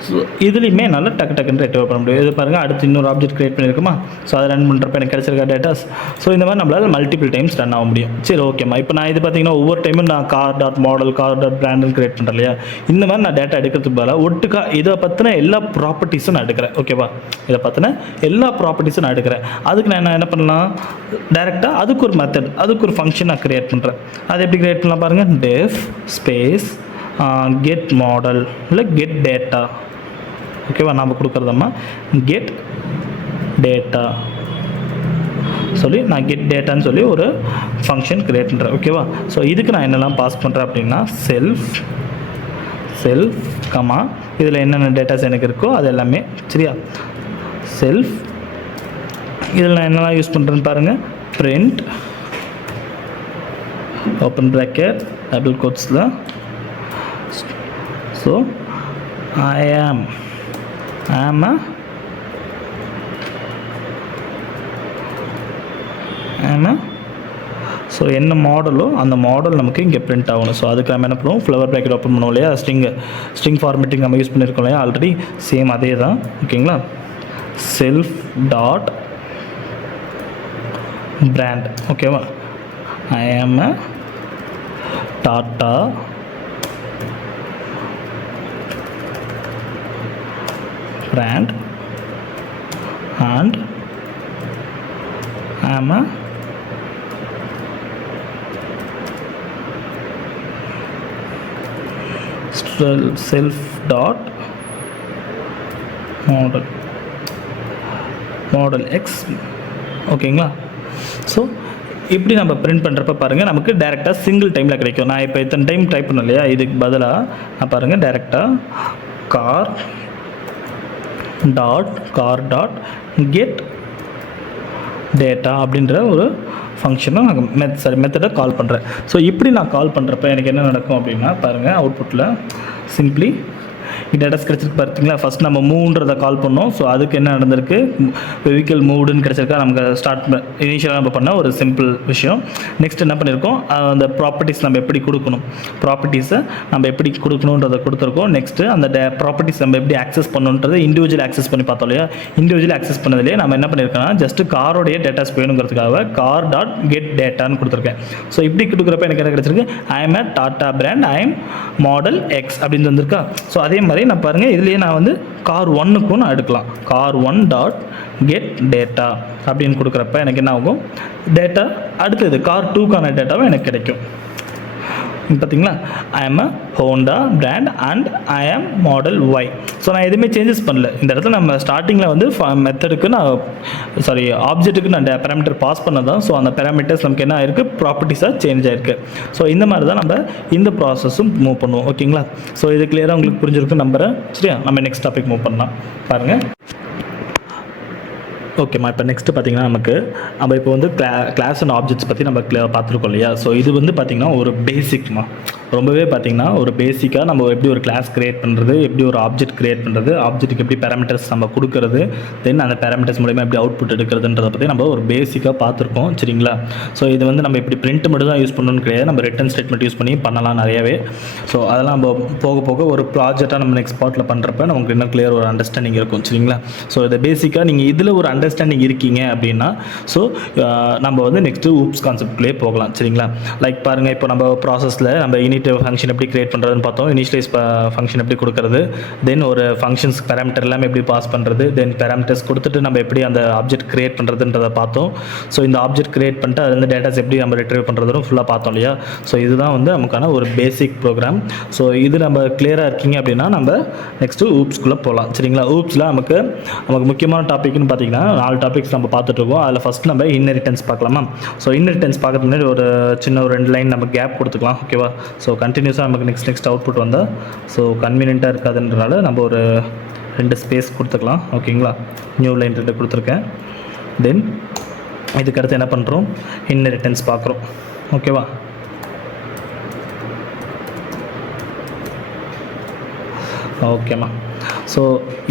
ஸோ இதுலேயுமே நல்லா டக்குன்னு ரெட்டிவ் பண்ண முடியும். இது பாருங்கள், அடுத்து இன்னொரு ஆப்ஜெக்ட் க்ரியேட் பண்ணியிருக்குமா, ஸோ அதை ரன் பண்ணுறப்ப எனக்கு கிடச்சிருக்க டேட்டாஸ். ஸோ இந்த மாதிரி நம்மளால் மல்டிபிள் டைம்ஸ் ரன் ஆக முடியும். சரி, ஓகேம்மா. இப்போ நான் இது பார்த்தீங்கன்னா ஒவ்வொரு டைமும் நான் car.model car.brand க்ரியேட் பண்ணுறேன் இல்லையா, இந்த மாதிரி நான் டேட்டா எடுக்கிறதுக்கு பதிலாக ஒட்டுக்கா இதை பற்றின எல்லா ப்ராப்பர்ட்டிஸும் நான் எடுக்கிறேன். ஓகேவா, இதை பற்றின எல்லா ப்ராப்பர்ட்டிஸும் நான் எடுக்கிறேன். அதுக்கு நான் என்ன பண்ணலாம், டேரெக்டாக அதுக்கு ஒரு மெத்தட், அதுக்கு ஒரு ஃபங்க்ஷன் நான் க்ரியேட் பண்ணுறேன். அது எப்படி க்ரியேட் பண்ணலாம் பாருங்கள், def ஸ்பேஸ் கெட் மாடல் இல்லை கெட் டேட்டா. ஓகேவா, நாம் கொடுக்குறதம்மா கெட் டேட்டா சொல்லி நான் கெட் டேட்டான்னு சொல்லி ஒரு ஃபங்க்ஷன் க்ரியேட் பண்ணுறேன். ஓகேவா, ஸோ இதுக்கு நான் என்னெல்லாம் பாஸ் பண்ணுறேன் அப்படின்னா செல்ஃப் கமா இதில் என்னென்ன டேட்டாஸ் எனக்கு இருக்கோ அது எல்லாமே. சரியா, செல்ஃப் இதில் நான் என்னெல்லாம் யூஸ் பண்ணுறேன்னு பாருங்கள், print ஓப்பன் ப்ராக்கெட் டபுள் கோட்ஸில். ஸோ I am ஸோ என்ன மாடலோ அந்த மாடல் நமக்கு இங்கே பிரிண்ட் ஆகணும். ஸோ அதுக்கு நம்ம என்ன பண்ணுவோம், ஃப்ளவர் ப்ராக்கெட் ஓப்பன் பண்ணுவோம் இல்லையா, ஸ்ட்ரிங் ஃபார்மேட்டிங் நம்ம யூஸ் பண்ணியிருக்கோம் இல்லையா ஆல்ரெடி, சேம் அதே தான். ஓகேங்களா, செல்ஃப் டாட் பிராண்ட். ஓகேவா, I am a Tata brand and I am a self dot model x. ஓகேங்களா, ஸோ இப்படி நம்ம பிரிண்ட் பண்ணுறப்ப பாருங்கள் நமக்கு டேரெக்டாக சிங்கிள் டைமில் கிடைக்கும். நான் இப்போ இத்தனை டைம் டைப் பண்ணேன் இல்லையா, இதுக்கு பதிலாக நான் பாருங்கள் டேரெக்டாக கார் டாட் கெட் டேட்டா அப்படின்ற ஒரு ஃபங்க்ஷனை நான் மெத்தடை கால் பண்ணுறேன். ஸோ இப்படி நான் கால் பண்ணுறப்ப எனக்கு என்ன நடக்கும் அப்படின்னா பாருங்கள், அவுட்புட்டில் சிம்பிளி டேட்டாஸ் கிடச்சிருக்கு பார்த்தீங்களா. ஃபஸ்ட் நம்ம மூவ்ன்றதை கால் பண்ணோம். ஸோ அதுக்கு என்ன நடந்திருக்கு, வெஹிக்கிள் மூவ்டுன்னு கிடச்சிருக்கா. நமக்கு இனிஷியலாக நம்ம பண்ண ஒரு சிம்பிள் விஷயம். நெக்ஸ்ட் என்ன பண்ணியிருக்கோம், அந்த ப்ராப்பர்ட்டிஸ் நம்ம எப்படி கொடுக்கணும், ப்ராப்பர்ட்டிஸை நம்ம எப்படி கொடுக்கணுன்றதை கொடுத்துருக்கோம். நெக்ஸ்ட்டு அந்த ப்ராப்பர்ட்டிஸ் நம்ம எப்படி ஆக்சஸ் பண்ணணுன்றதை இண்டிவிஜுவல் ஆக்சஸ் பண்ணி பார்த்தோம் இல்லையா. இண்டிவிஜுவல் ஆக்சஸ் பண்ணதுலேயே நம்ம என்ன பண்ணியிருக்கோம்னா ஜஸ்ட் காரோடைய டேட்டாஸ் வேணுங்கிறதுக்காக கார் டாட் கெட் டேட்டான்னு கொடுத்துருக்கேன். ஸோ இப்படி கொடுக்குறப்ப எனக்கு என்ன கிடச்சிருக்கு, I am Tata brand, I am model X அப்படின்னு வந்திருக்கா. ஸோ அதே மாதிரி நான் பாருங்கள் இதுலேயே நான் வந்து கார் 1க்கும் நான் எடுக்கலாம், கார் 1 டாட் கெட் டேட்டா அப்படின்னு கொடுக்குறப்ப எனக்கு என்ன ஆகும், டேட்டா அடுத்தது கார் 2க்கான டேட்டாவும் எனக்கு கிடைக்கும். பார்த்தீங்களா, I am Honda brand and I am model Y. So நான் எதுவுமே சேஞ்சஸ் பண்ணல. இந்த இடத்துல நம்ம ஸ்டார்டிங்கில் வந்து மெத்தடுக்கு நான் ஆப்ஜெக்ட்டுக்கு நான் பேராமீட்டர் பாஸ் பண்ணதான். ஸோ அந்த பேராமீட்டர்ஸ் நமக்கு என்ன ஆயிருக்கு, ப்ராப்பர்ட்டிஸாக சேஞ்ச் ஆயிருக்கு. ஸோ இந்த மாதிரி தான் நம்ம இந்த ப்ராசஸும் மூவ் பண்ணுவோம். ஓகேங்களா, ஸோ இது கிளியராக உங்களுக்கு புரிஞ்சிருக்கு நம்புறேன். சரியா, நம்ம நெக்ஸ்ட் டாபிக் மூவ் பண்ணலாம். பாருங்கள். ஓகேம்மா, இப்போ நெக்ஸ்ட்டு பார்த்திங்கன்னா நம்ம இப்போ வந்து கிளாஸ் அண்ட் ஆப்ஜெக்ட்ஸ் பற்றி நம்ம பார்த்துருக்கோம் இல்லையா. ஸோ இது வந்து பார்த்திங்கன்னா ஒரு பேசிக்மா, ரொம்பவே பார்த்திங்கன்னா ஒரு பேசிக்காக நம்ம எப்படி ஒரு கிளாஸ் க்ரியேட் பண்ணுறது, எப்படி ஒரு ஆப்ஜெக்ட் க்ரியேட் பண்ணுறது, ஆப்ஜெக்ட்டுக்கு எப்படி பேராமீட்டர்ஸ் நம்ம கொடுக்குறது, தென் அந்த பேராமீட்டர்ஸ் மூலமா எப்படி அவுட்புட் எடுக்கிறதுன்றதை பற்றி நம்ம ஒரு பேசிக்காக பார்த்துருக்கோம். சரிங்களா, ஸோ இது வந்து நம்ம இப்படி பிரிண்ட் மட்டும் தான் யூஸ் பண்ணணும்னு கிடையாது, நம்ம ரிட்டன் ஸ்டேட்மெண்ட் யூஸ் பண்ணி பண்ணலாம் நிறையாவே. ஸோ அதெல்லாம் நம்ம போக போக ஒரு ப்ராஜெக்டாக நம்ம நெக்ஸ்ட் பார்ட்டில் பண்ணுறப்ப நமக்கு இன்னும் கிளியர் ஒரு அண்டர்ஸ்டாண்டிங் இருக்கும். சரிங்களா, ஸோ இதை பேசிக்காக நீங்கள் இதில் ஒரு அண்டர்ஸ்டாண்டிங் இருக்கீங்க அப்படின்னா ஸோ நம்ம வந்து நெக்ஸ்ட்டு ஊப்ஸ் கான்செப்ட்லேயே போகலாம். சரிங்களா, லைக் பாருங்கள், இப்போ நம்ம ப்ராசஸில் நம்ம இனிட் ஃபங்க்ஷன் எப்படி கிரியேட் பண்ணுறதுன்னு பார்த்தோம், இனிஷியலைஸ் ஃபங்க்ஷன் எப்படி கொடுக்குறது, தென் ஒரு ஃபங்க்ஷன்ஸ் பேராமீட்டர் எல்லாமே எப்படி பாஸ் பண்ணுறது, தென் பேராமீட்டர்ஸ் கொடுத்துட்டு நம்ம எப்படி அந்த ஆப்ஜெக்ட் கிரியேட் பண்ணுறதுன்றதை பார்த்தோம். ஸோ இந்த ஆப்ஜெக்ட் கிரியேட் பண்ணிட்டு அந்த டேட்டாஸ் எப்படி நம்ம ரிட்ரைவ் பண்ணுறதும் ஃபுல்லாக பார்த்தோம் இல்லையா. ஸோ இதுதான் வந்து நமக்கான ஒரு பேசிக் ப்ரோக்ராம். ஸோ இது நம்ம கிளியராக இருக்கீங்க அப்படின்னா நம்ம நெக்ஸ்ட்டு ஊப்ஸ்குள்ளே போகலாம். சரிங்களா, ஊப்ஸில் நமக்கு முக்கியமான டாபிக்னு பார்த்தீங்கன்னா 4 டாபிக்ஸ் நம்ம பார்த்துட்டு இருக்கோம். அதில் ஃபஸ்ட் நம்ம இன்ஹெரிட்டன்ஸ் பார்க்கலாமா. ஸோ இன்ஹெரிட்டன்ஸ் பார்க்கறதுக்கு முன்னாடி ஒரு சின்ன ஒரு 2 லைன் நம்ம கேப் கொடுத்துக்கலாம். ஓகேவா, ஸோ கண்டினியூஸாக நமக்கு நெக்ஸ்ட் அவுட்புட் வந்தால் ஸோ கன்வீனியண்ட்டாக இருக்காதுன்றனால நம்ம ஒரு 2 ஸ்பேஸ் கொடுத்துக்கலாம். ஓகேங்களா, நியூ லைன் 2 கொடுத்துருக்கேன். தென் இதுக்கடுத்து என்ன பண்ணுறோம், இன்ஹெரிட்டன்ஸ் பார்க்குறோம். ஓகேவா, ஓகேம்மா. ஸோ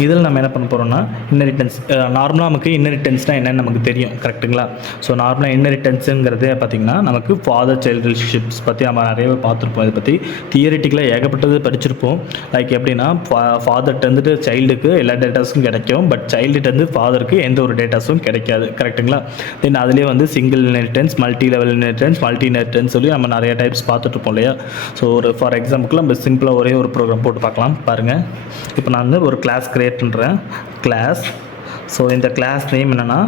இதில் நம்ம என்ன பண்ண போகிறோம்னா இன்ஹெரிட்டன்ஸ். நார்மலாக நமக்கு இன்ஹெரிட்டன்ஸ்னால் என்னென்னு நமக்கு தெரியும் கரெக்டுங்களா? ஸோ நார்மலாக இன்ஹெரிட்டன்ஸுங்கிறது பார்த்திங்கன்னா நமக்கு ஃபாதர் சைல்டு ரிலேஷன்ஷிப்ஸ் பற்றி நம்ம நிறையவே பார்த்துருப்போம். இதை பற்றி தியரிட்டிக்கலாக ஏகப்பட்டது படிச்சிருப்போம். லைக் எப்படின்னா ஃபாதர்கிட்டேருந்துட்டு சைல்டுக்கு எல்லா டேட்டாஸும் கிடைக்கும், பட் சைல்டுகிட்டேருந்து ஃபாதருக்கு எந்த ஒரு டேட்டாஸும் கிடைக்காது கரெக்டுங்களா? தென் அதுலேயே வந்து single inheritance, multi level inheritance, multi inheritance சொல்லி நம்ம நிறைய டைப்ஸ் பார்த்துட்ருப்போம் இல்லையா? ஸோ ஒரு ஃபார் எக்ஸாம்பிளுக்கு நம்ம சிம்பிளாக ஒரே ஒரு ப்ரோக்ராம் போட்டு பார்க்கலாம் பாருங்கள். இப்போ நான் வந்து ஒரு கிளாஸ் கிரியேட் பண்ணுறேன், கிளாஸ். ஸோ இந்த கிளாஸ் நேம் என்னென்னா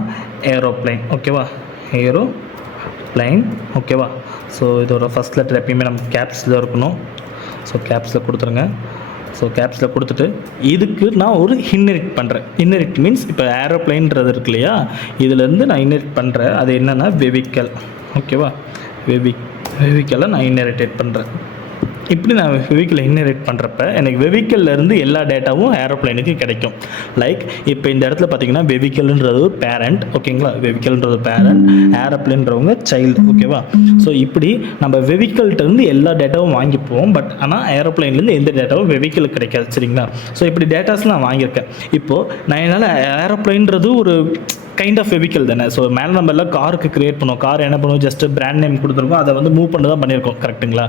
ஏரோப்ளைன். ஓகேவா? ஏரோப்ளைன். ஓகேவா? ஸோ இதோட ஃபஸ்ட் லெட்டர் எப்பயுமே நம்ம கேப்ஸில் இருக்கணும். ஸோ கேப்ஸில் கொடுத்துருங்க. ஸோ கேப்ஸில் கொடுத்துட்டு இதுக்கு நான் ஒரு இன்ஹெரிட் பண்ணுறேன். இன்ஹெரிட் மீன்ஸ் இப்போ ஏரோப்ளைன்றது இருக்கு இல்லையா, இதுலேருந்து நான் இன்ஹெரிட் பண்ணுறேன். அது என்னென்னா வெஹிக்கல். ஓகேவா? வெஹிக்கலை நான் இன்ஹெரிட்டேட் பண்ணுறேன். இப்படி நான் வெஹிக்கிளை இன்ஹெரிட் பண்ணுறப்ப எனக்கு வெஹிக்கிள்லேருந்து எல்லா டேட்டாவும் ஏரோப்ளைனுக்கு கிடைக்கும். லைக் இப்போ இந்த இடத்துல பார்த்தீங்கன்னா வெஹிக்கிள்ன்றது பேரண்ட். ஓகேங்களா? வெஹிக்கிள்ன்றது பேரண்ட், ஏரோப்ளைன்றவங்க சைல்டு. ஓகேவா? ஸோ இப்படி நம்ம வெஹிக்கிள்கிட்டருந்து எல்லா டேட்டாவும் வாங்கிப்போம், பட் ஆனால் ஏரோப்ளைன்லேருந்து எந்த டேட்டாவும் வெஹிக்கிளுக்கு கிடைக்காது. சரிங்களா? ஸோ இப்படி டேட்டாஸ் நான் வாங்கியிருக்கேன். இப்போது நான் என்னால் ஏரோப்ளைன்றது ஒரு கைண்ட் ஆஃப் வெஹிக்கல் தானே. ஸோ மேலே நம்ம எல்லாம் காருக்கு கிரியேட் பண்ணுவோம். கார் என்ன பண்ணுவோம், ஜஸ்ட் பிராண்ட் நேம் கொடுத்துருக்கோம், அதை வந்து மூவ் பண்ணி தான் பண்ணியிருக்கோம் கரெக்டுங்களா?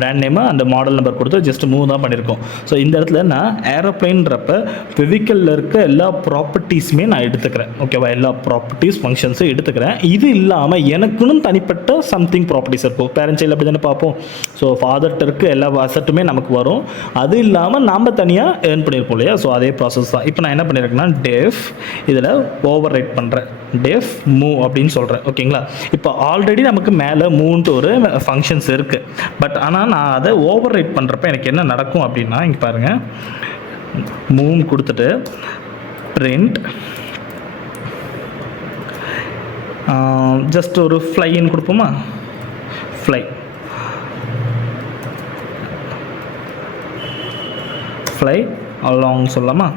பிராண்ட் நேமு அந்த மாடல் நம்பர் கொடுத்து ஜஸ்ட் மூவ் தான் பண்ணியிருக்கோம். ஸோ இந்த இடத்துல நான் ஏரோப்ளைன்றப்ப வெஹிக்கலில் இருக்க எல்லா ப்ராப்பர்ட்டிஸுமே நான் எடுத்துக்கிறேன். ஓகேவா? எல்லா ப்ராப்பர்ட்டிஸ் ஃபங்க்ஷன்ஸும் எடுத்துக்கிறேன். இது இல்லாமல் எனக்குன்னு தனிப்பட்ட சம்திங் ப்ராப்பர்ட்டிஸ் இருக்கும். பேரண்ட் சைல்டு அப்படி தானே பார்ப்போம். ஸோ ஃபாதர்கிட்ட இருக்க எல்லா அசட்டுமே நமக்கு வரும். அது இல்லாமல் நாம் தனியாக ஏர்ன் பண்ணியிருப்போம் இல்லையா? ஸோ அதே ப்ராசஸ் தான். இப்போ நான் என்ன பண்ணியிருக்கேன்னா டெஃப் இதில் ஓவர் ரைட் பண்ணுறேன். டெஃப் மூவ் அப்படின்னு சொல்கிறேன். ஓகேங்களா? இப்போ ஆல்ரெடி நமக்கு மேலே மூவ்ன்ட்டு ஒரு ஃபங்க்ஷன்ஸ் இருக்குது. பட் ஆனால் நான் அதை ஓவர் ரைட் பண்ணுறப்ப எனக்கு என்ன நடக்கும் அப்படின்னா, இங்கே பாருங்கள், மூவ் கொடுத்துட்டு பிரிண்ட் ஜஸ்ட் ஒரு ஃப்ளைன்னு கொடுப்போமா? ஃப்ளை அலாங் சொல்லலாமா?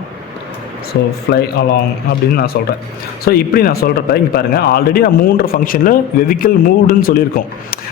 ஸோ ஃப்ளை அலாங் அப்படின்னு நான் சொல்கிறேன். ஸோ இப்படி நான் சொல்கிறப்ப இங்கே பாருங்கள், ஆல்ரெடி நான் மூன்ற ஃபங்க்ஷனில் வெஹிக்கிள் மூவ்டுன்னு சொல்லியிருக்கோம்.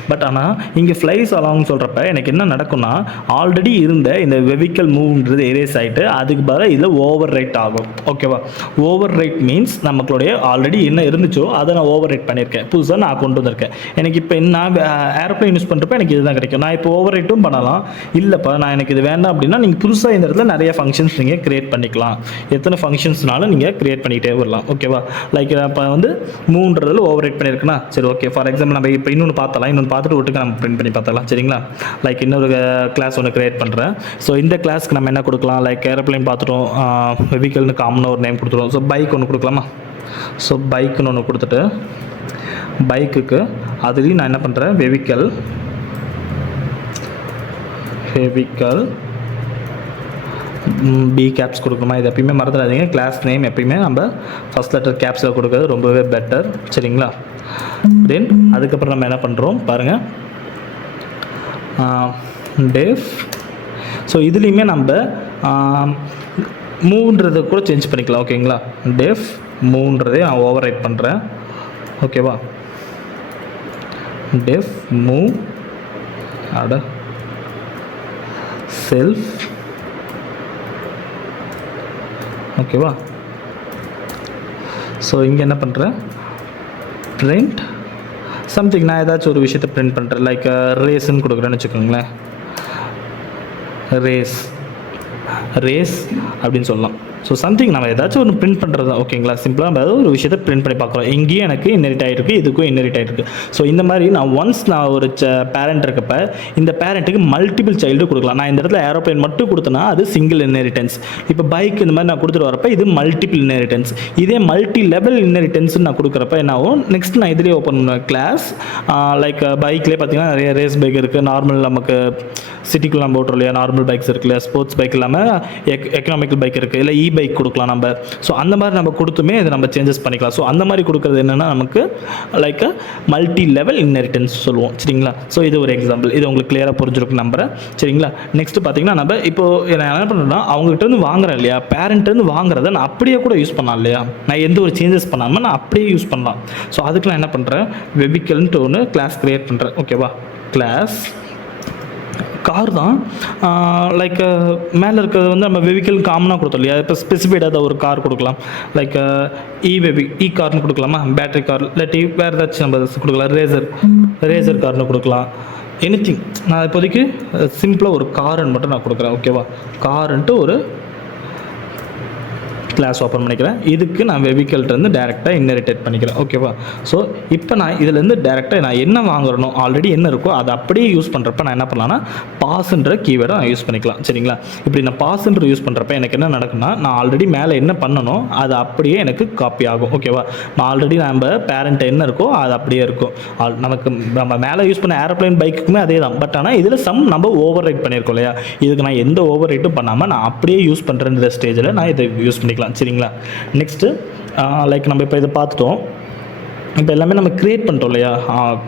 பட் ஆனால் இங்கே ஃப்ளைஸ் அலாங் சொல்கிறப்ப எனக்கு என்ன நடக்கும்னா, ஆல்ரெடி இருந்த இந்த வெஹிக்கிள் மூவ்ன்றது எரேஸ் ஆகிட்டு அதுக்கு பதிலாக இதில் ஓவர் ரைட் ஆகும். ஓகேவா? ஓவர் ரைட் மீன்ஸ் நம்மளுடைய ஆல்ரெடி என்ன இருந்துச்சோ அதை நான் ஓவர் ரைட் பண்ணியிருக்கேன், புதுசாக நான் கொண்டு வந்திருக்கேன். எனக்கு இப்போ நான் ஏரோப்ளைன் யூஸ் பண்ணுறப்ப எனக்கு இதுதான் கிடைக்கும். நான் இப்போ ஓவர் ரைட்டும் பண்ணலாம். இல்லைப்பா நான் எனக்கு இது வேண்டாம் அப்படின்னா நீங்கள் புதுசாக இந்த இடத்துல நிறைய ஃபங்க்ஷன்ஸ் நீங்கள் க்ரியேட் பண்ணிக்கலாம். எத்தனை ஃபங்க்ஷன்ஸ்னாலும் நீங்கள் க்ரியேட் பண்ணிகிட்டே வரலாம். ஓகேவா? லைக் இப்போ வந்து மூன்றதில் ஓவர் ரைட் பண்ணியிருக்குன்னா சரி ஓகே. ஃபார் எக்ஸாம்பிள் நம்ம இப்போ இன்னொன்று பார்த்தலாம், இன்னொன்று பார்த்துட்டு ஒட்டுக்க நம்ம பிரிண்ட் பண்ணி பார்த்தலாம். சரிங்களா? லைக் இன்னொரு கிளாஸ் ஒன்று க்ரியேட் பண்ணுறேன். ஸோ இந்த கிளாஸ்க்கு நம்ம என்ன கொடுக்கலாம்? லைக் ஏரோப்ளைன் பார்த்துட்டோம், வெஹிக்கல்னு காமனாக ஒரு நேம் கொடுத்துருவோம். ஸோ பைக் ஒன்று கொடுக்கலாமா? ஸோ பைக்குன்னு ஒன்று கொடுத்துட்டு பைக்குக்கு அதுலேயும் நான் என்ன பண்ணுறேன், வெஹிக்கல் பி கேப்ஸ் கொடுக்கணுமா? இது எப்பயுமே மறந்துடாதீங்க. கிளாஸ் நேம் எப்பயுமே நம்ம ஃபஸ்ட் லெட்டர் கேப்ஸில் கொடுக்குறது ரொம்பவே பெட்டர். சரிங்களா? தென் அதுக்கப்புறம் நம்ம என்ன பண்ணுறோம் பாருங்கள், டெஃப். ஸோ இதுலேயுமே நம்ம மூவ்ன்றதை கூட சேஞ்ச் பண்ணிக்கலாம். ஓகேங்களா? டெஃப் மூவ்ன்றதே நான் ஓவர் ரைட் பண்ணுறேன். ஓகேவா? டெஃப் மூவ் அட செல்ஃப். ஓகேவா? ஸோ இங்கே என்ன பண்ணுறேன், பிரிண்ட் சம்திங். நான் ஏதாச்சும் ஒரு விஷயத்தை பிரிண்ட் பண்ணுறேன். லைக் ரேஸ்ன்னு கொடுக்குறேன்னு வச்சுக்கோங்களேன். ரேஸ் அப்படின்னு சொல்லலாம். ஸோ சம்திங் நம்ம ஏதாச்சும் ஒன்று பிரிண்ட் பண்ணுறது தான். ஓகேங்களா? சிம்பிளாக நம்ம ஏதாவது ஒரு விஷயத்தை பிரிண்ட் பண்ணி பார்க்குறோம். எங்கேயும் எனக்கு இன்ஹெரிட் ஆகிருக்கு, இதுக்கும் இன்ஹெரிட் ஆகிருக்கு. ஸோ இந்த மாதிரி நான் ஒன்ஸ் நான் ஒரு பேரண்ட் இருக்கப்ப இந்த பேரண்ட்டுக்கு மல்டிபிள் சைல்டு கொடுக்கலாம். நான் இந்த இடத்துல ஏரோப்ளைன் மட்டும் கொடுத்தேன்னா அது சிங்கிள் இன்ஹெரிட்டன்ஸ். இப்போ பைக் இந்த மாதிரி நான் கொடுத்துட்டு வரப்போ இது மல்டிபிள் இன்ஹெரிட்டன்ஸ். இதே மல்டி லெவல் இன்ஹெரிட்டன்ஸ் நான் கொடுக்குறப்ப என்ன ஆகும், நெக்ஸ்ட் நான் இதிலே ஓப்பன் பண்ணுவேன் கிளாஸ். லைக் பைக்லேயே பார்த்தீங்கன்னா நிறைய ரேஸ் பைக் இருக்குது. நார்மல் நமக்கு சிட்டிக்குள்ள நம்ம ஓட்டுறோம் இல்லையா, நார்மல் பைக்ஸ் இருக்குது இல்லையா, ஸ்போர்ட்ஸ் பைக் இல்லாமல் எக்கனாமிக்கல் பைக் இருக்குது, இல்லை பைக் கொடுக்கலாம் நம்ம. ஸோ அந்த மாதிரி நம்ம கொடுத்துமே இதை நம்ம சேஞ்சஸ் பண்ணிக்கலாம். ஸோ அந்த மாதிரி கொடுக்குறது என்னென்னா நமக்கு லைக் மல்டி லெவல் இன்ஹெரிட்டன்ஸ் சொல்லுவோம். சரிங்களா? ஸோ இது ஒரு எக்ஸாம்பிள். இது உங்களுக்கு கிளியராக புரிஞ்சிருக்கும் நம்புறேன். சரிங்களா? நெக்ஸ்ட் பார்த்தீங்கன்னா நம்ம இப்போ நான் என்ன பண்ணுறேன்னா அவங்ககிட்ட இருந்து வாங்குறேன் இல்லையா, பேரண்ட்லேருந்து வாங்குறத நான் அப்படியே கூட யூஸ் பண்ணலாம் இல்லையா, நான் எந்த ஒரு சேஞ்சஸ் பண்ணாமல் நான் அப்படியே யூஸ் பண்ணலாம். ஸோ அதுக்கு நான் என்ன பண்ணுறேன், வெஹிக்கல்ன்ட்டு ஒன்று கிளாஸ் கிரியேட் பண்ணுறேன். ஓகேவா? கிளாஸ் கார் தான். லைக் மேலே இருக்கிறது வந்து நம்ம வெஹிக்கிள் காமனாக கொடுத்தோம் இல்லையா, இப்போ ஸ்பெசிஃபைடாக ஒரு கார் கொடுக்கலாம். லைக் இ கார்னு கொடுக்கலாமா, பேட்டரி கார், இல்லாட்டி வேறு ஏதாச்சும் நம்ம கொடுக்கலாம், ரேசர் கார்னு கொடுக்கலாம். எனிதிங். நான் இப்போதைக்கு சிம்பிளாக ஒரு காருன்னு மட்டும் நான் கொடுக்குறேன். ஓகேவா, காருன்ட்டு ஒரு கிளாஸ் ஓப்பன் பண்ணிக்கிறேன். இதுக்கு நான் வெஹிக்கிள்கிட்டருந்து டேரெக்டாக இன்ஹெரிட்டேட் பண்ணிக்கிறேன். ஓகேவா. ஸோ இப்போ நான் இதுலேருந்து டேரெக்டாக நான் என்ன வாங்குறனோ, ஆல்ரெடி என்ன இருக்கோ அதை அப்படியே யூஸ் பண்ணுறப்ப நான் என்ன பண்ணலாம்னா பாஸ்ன்ற கீவேர்டை நான் யூஸ் பண்ணிக்கலாம். சரிங்களா. இப்படி நான் பாஸ்ன்ற யூஸ் பண்ணுறப்ப எனக்கு என்ன நடக்குன்னா, நான் ஆல்ரெடி மேலே என்ன பண்ணணும் அது அப்படியே எனக்கு காப்பி ஆகும். ஓகேவா. நான் ஆல்ரெடி நம்ம பேரண்ட் என்ன இருக்கோ அது அப்படியே இருக்கும். நமக்கு நம்ம மேலே யூஸ் பண்ண ஏரோப்ளைன் பைக்குக்குமே அதே தான். பட் ஆனால் இதில் நம்ம ஓவர் ரைட் பண்ணியிருக்கோம் இல்லையா, இதுக்கு நான் எந்த ஓவர் ரைட்டும் பண்ணாமல் நான் அப்படியே யூஸ் பண்ணுறேன்ற ஸ்டேஜில் நான் இதை யூஸ் பண்ணிக்கலாம். சரிங்களா. நெக்ஸ்ட்டு லைக் நம்ம இப்போ இதை பார்த்துட்டோம். இப்போ எல்லாமே நம்ம க்ரியேட் பண்ணிட்டோம் இல்லையா,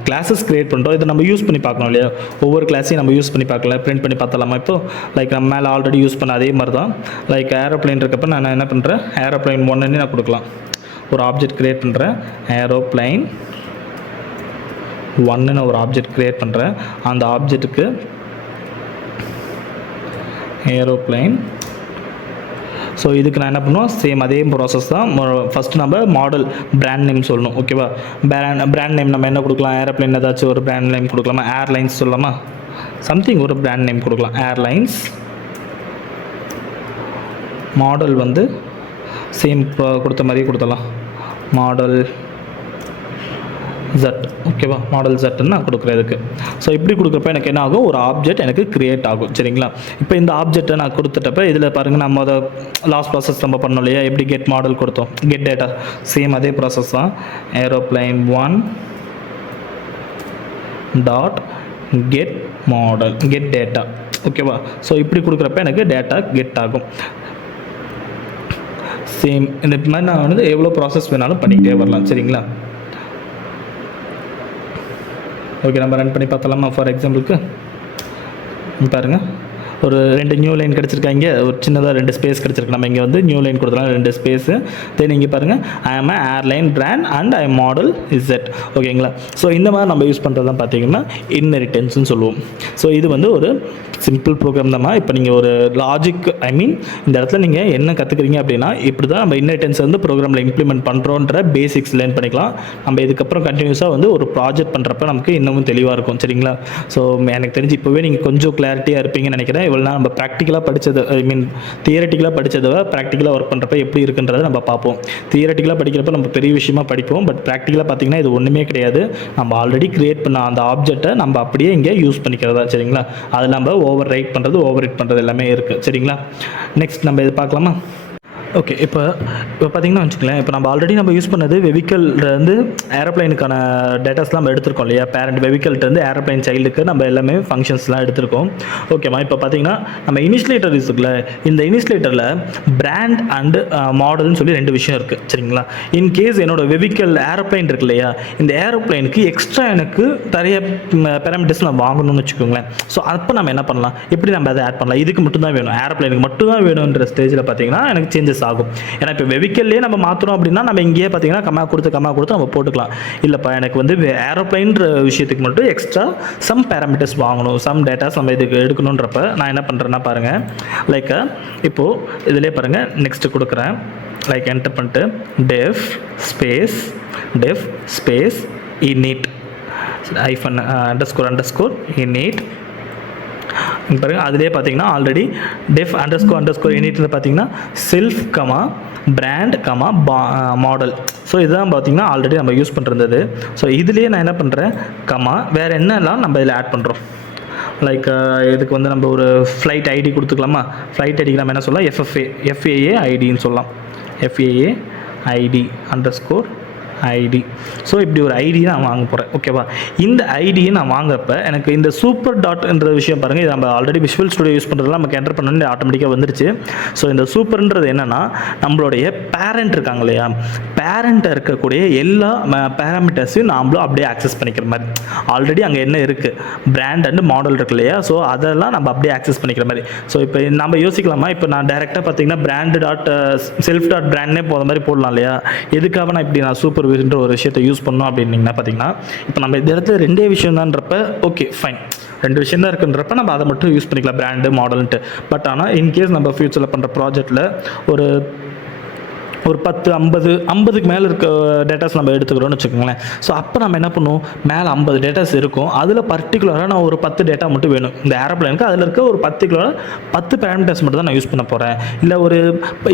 கிளாஸஸ் க்ரியேட் பண்ணிட்டோம். இதை நம்ம யூஸ் பண்ணி பார்க்கணும் இல்லையா, ஒவ்வொரு கிளாஸையும் நம்ம யூஸ் பண்ணி பார்க்கல, பிரிண்ட் பண்ணி பார்த்தலாமா. இப்போ லைக் நம்ம மேலே ஆல்ரெடி யூஸ் பண்ண அதே மாதிரி தான். லைக் ஏரோப்ளைன் இருக்கப்போ நான் என்ன பண்ணுறேன், ஏரோப்ளைன் 1 நான் கொடுக்கலாம். ஒரு ஆப்ஜெக்ட் க்ரியேட் பண்ணுறேன், ஏரோப்ளைன் 1 ஒரு ஆப்ஜெக்ட் க்ரியேட் பண்ணுறேன். அந்த ஆப்ஜெக்ட்டுக்கு ஏரோப்ளைன். ஸோ இதுக்கு நான் என்ன பண்ணுவோம், சேம் அதே ப்ராசஸ் தான். ஃபஸ்ட்டு நம்ம மாடல் பிராண்ட் நேம் சொல்லணும். ஓகேவா. பிராண்ட் நேம் நம்ம என்ன கொடுக்கலாம், ஏரோப்ளைன் ஏதாச்சும் ஒரு பிராண்ட் நேம் கொடுக்கலாமா, ஏர்லைன்ஸ் சொல்லலாமா, சம்திங் ஒரு பிராண்ட் நேம் கொடுக்கலாம், ஏர்லைன்ஸ். மாடல் வந்து சேம் கொடுத்த மாதிரியே கொடுத்தலாம், மாடல் ஜட். ஓகேவா, மாடல் ஜட்ன்னு நான் கொடுக்குறதுக்கு. ஸோ இப்படி கொடுக்குறப்ப எனக்கு என்ன ஆகும், ஒரு ஆப்ஜெக்ட் எனக்கு க்ரியேட் ஆகும். சரிங்களா. இப்போ இந்த ஆப்ஜெக்டை நான் கொடுத்துட்டப்ப இதில் பாருங்கள், நம்ம அதை லாஸ்ட் ப்ராசஸ் நம்ம பண்ணோம் இல்லையா, எப்படி கெட் மாடல் கொடுத்தோம், கெட் டேட்டா, சேம் அதே ப்ராசஸ் தான். Aeroplane 1 dot get model, get data. ஓகேவா. ஸோ இப்படி கொடுக்குறப்ப எனக்கு டேட்டா கெட் ஆகும். சேம் இந்த மாதிரி நான் வந்து எவ்வளோ ப்ராசஸ் வேணாலும் பண்ணிக்கிட்டே வரலாம். சரிங்களா. ஓகே, நம்ம ரன் பண்ணி பார்த்தலாமா. ஃபார் எக்ஸாம்பிளுக்கு பாருங்கள், ஒரு 2 நியூ லைன் கிடச்சிருக்காங்க, ஒரு சின்னதாக 2 ஸ்பேஸ் கிடச்சிருக்கு. நம்ம இங்கே வந்து நியூ லைன் கொடுத்துலாம் 2 ஸ்பேஸு. தென் இங்கே பாருங்கள், ஐ ஆம் airline brand and I model Z. ஓகேங்களா. ஸோ இந்த மாதிரி நம்ம யூஸ் பண்ணுறது தான் பார்த்தீங்கன்னா இன்ஹெரிட்டன்ஸ்னு சொல்லுவோம். ஸோ இது வந்து ஒரு சிம்பிள் ப்ரோக்ராம் தான். இப்போ நீங்கள் ஒரு லாஜிக், ஐ மீன் இந்த இடத்துல நீங்கள் என்ன கற்றுக்குறீங்க அப்படின்னா, இப்படி தான் நம்ம இன்ஹெரிட்டன்ஸ் வந்து ப்ரோக்ராமில் இம்ப்ளிமெண்ட் பண்ணுறோன்ற பேசிக்ஸ் லேர்ன் பண்ணிக்கலாம். நம்ம இதுக்கப்புறம் கண்டினியூஸாக வந்து ஒரு ப்ராஜெக்ட் பண்ணுறப்ப நமக்கு இன்னமும் தெளிவாக இருக்கும். சரிங்களா. ஸோ எனக்கு தெரிஞ்சு இப்போவே நீங்கள் கொஞ்சம் கிளாரிட்டியாக இருப்பீங்கன்னு நினைக்கிறேன். இவ்வளோ நம்ம ப்ராக்டிக்கலாக படித்தது, ஐ மீன் தியரட்டிக்கலாக படித்ததை ப்ராக்டிக்கலாக ஒர்க் பண்ணுறப்ப எப்படி இருக்குன்றதை நம்ம பார்ப்போம். தியரட்டிக்கலாக படிக்கிறப்ப நம்ம பெரிய விஷயமா படிப்போம். பட் ப்ராக்டிக்கலாக பார்த்திங்கன்னா இது ஒன்றுமே கிடையாது. நம்ம ஆல்ரெடி க்ரியேட் பண்ண அந்த ஆப்ஜெக்டை நம்ம அப்படியே இங்கே யூஸ் பண்ணிக்கிறதா. சரிங்களா. அது நம்ம ஓவர் ரைட் பண்ணுறது எல்லாமே இருக்குது. சரிங்களா. நெக்ஸ்ட் நம்ம இது பார்க்கலாமா. ஓகே, இப்போ பார்த்தீங்கன்னா வச்சுக்கலாம், இப்போ நம்ம ஆல்ரெடி நம்ம யூஸ் பண்ணது வெஹிக்கிள்லேருந்து ஏரோப்ளைனுக்கான டேட்டாஸ்லாம் நம்ம எடுத்திருக்கோம் இல்லையா, பேரண்ட் வெஹிக்கிள்லேருந்து ஏரோப்ளைன் சைல்டுக்கு நம்ம எல்லாமே ஃபங்க்ஷன்ஸ்லாம் எடுத்திருக்கோம். ஓகேம்மா. இப்போ பார்த்தீங்கன்னா நம்ம இனிஷிலேட்டர் இருக்குல்ல, இந்த இனிஷிலேட்டரில் பிராண்ட் அண்டு மாடல்னு சொல்லி 2 விஷயம் இருக்குது. சரிங்களா. இன்கேஸ் என்னோட வெஹிக்கிள் ஏரோப்ளைன் இருக்கு இல்லையா, இந்த ஏரோப்ளைனுக்கு எக்ஸ்ட்ரா எனக்கு நிறைய பேராமீட்டர்ஸ் நான் வாங்கணும்னு வச்சுக்கோங்களேன். ஸோ அப்போ நம்ம என்ன பண்ணலாம், எப்படி நம்ம அதை ஆட் பண்ணலாம், இதுக்கு மட்டும் தான் வேணும், ஏரோப்ளைனுக்கு மட்டும் தான் வேணுன்ற ஸ்டேஜில் பார்த்தீங்கன்னா எனக்கு சேஞ்சஸ் ஆகும். ஏன்னா இப்போ வெஹிக்கிள்லேயே நம்ம மாற்றுறோம் அப்படின்னா நம்ம இங்கேயே பார்த்தீங்கன்னா கமா கொடுத்து நம்ம போட்டுக்கலாம். இல்லைப்பா எனக்கு வந்து ஏரோப்ளைன்ற விஷயத்துக்கு மட்டும் எக்ஸ்ட்ரா சம் பேராமீட்டர்ஸ் வாங்கணும், சம் டேட்டாஸ் நம்ம இதுக்கு எடுக்கணுன்றப்ப நான் என்ன பண்ணுறேன்னா பாருங்கள், லைக் இப்போது இதிலே பாருங்கள் நெக்ஸ்ட் கொடுக்குறேன். லைக் என்டர் பண்ணிட்டு டெஃப் ஸ்பேஸ் init __ init பாருங்கள். அதிலே பார்த்தீங்கன்னா ஆல்ரெடி டெஃப் __ init பார்த்தீங்கன்னா செல்ஃப் பிராண்ட் மாடல். ஸோ இதுதான் பார்த்தீங்கன்னா ஆல்ரெடி நம்ம யூஸ் பண்ணுறது. ஸோ இதுலேயே நான் என்ன பண்ணுறேன், வேறு என்னெல்லாம் நம்ம இதில் ஆட் பண்ணுறோம். லைக் இதுக்கு வந்து நம்ம ஒரு ஃப்ளைட் ஐடி கொடுத்துக்கலாமா. ஃப்ளைட் ஐடிக்கு நம்ம என்ன சொல்லலாம், FAA ஐடின்னு சொல்லலாம். FAA ID _ ID. ஸோ இப்படி ஒரு ஐடி நான் வாங்க போகிறேன். ஓகேவா. இந்த ஐடியை நான் வாங்குறப்ப எனக்கு இந்த சூப்பர் டாட்ன்ற விஷயம் பாருங்கள், இது நம்ம ஆல்ரெடி விஷுவல் ஸ்டுடியோ யூஸ் பண்ணுறதுலாம் நமக்கு என்டர் பண்ணணும்னு ஆட்டோமேட்டிக்காக வந்துருச்சு. ஸோ இந்த சூப்பர்ன்றது என்னென்னா, நம்மளுடைய பேரண்ட் இருக்காங்க இல்லையா, பேரண்ட்டாக இருக்கக்கூடிய எல்லா பேராமீட்டர்ஸையும் நாமளும் அப்படியே ஆக்சஸ் பண்ணிக்கிற மாதிரி. ஆல்ரெடி அங்கே என்ன இருக்குது, பிராண்ட் அண்ட் மாடல் இருக்கு இல்லையா, ஸோ அதெல்லாம் நம்ம அப்படியே ஆக்சஸ் பண்ணிக்கிற மாதிரி. ஸோ இப்போ நம்ம யோசிக்கலாமா, இப்போ நான் டேரெக்டாக பார்த்தீங்கன்னா பிராண்டே போகிற மாதிரி போடலாம் இல்லையா. எதுக்காக நான் இப்படி சூப்பர் ஒரு விஷயத்தை யூஸ் பண்ணோம் அப்படின்னீங்கன்னா பார்த்தீங்கன்னா, இப்போ நம்ம இந்த இடத்துல 2 விஷயம் தான்றப்ப ஓகே ஃபைன். 2 விஷயம் தான் இருக்குன்றப்ப நம்ம அதை மட்டும் யூஸ் பண்ணிக்கலாம், பிராண்டு மாடல்ன்ட்டு. பட் ஆனால் இன்கேஸ் நம்ம ஃபியூச்சரில் பண்ணுற ப்ராஜெக்டில் ஒரு 10 50க்கு மேலே இருக்க டேட்டாஸ் நம்ம எடுத்துக்கிறோம்னு வச்சுக்கோங்களேன். ஸோ அப்போ நம்ம என்ன பண்ணுவோம், மேலே 50 டேட்டாஸ் இருக்கும், அதில் பர்டிகுலராக நான் ஒரு 10 டேட்டா மட்டும் வேணும் இந்த ஏரோப்ளேனுக்கு. அதில் இருக்க ஒரு பர்டிகுலராக 10 பேராமீட்டர்ஸ் மட்டும் தான் நான் யூஸ் பண்ண போகிறேன், இல்லை ஒரு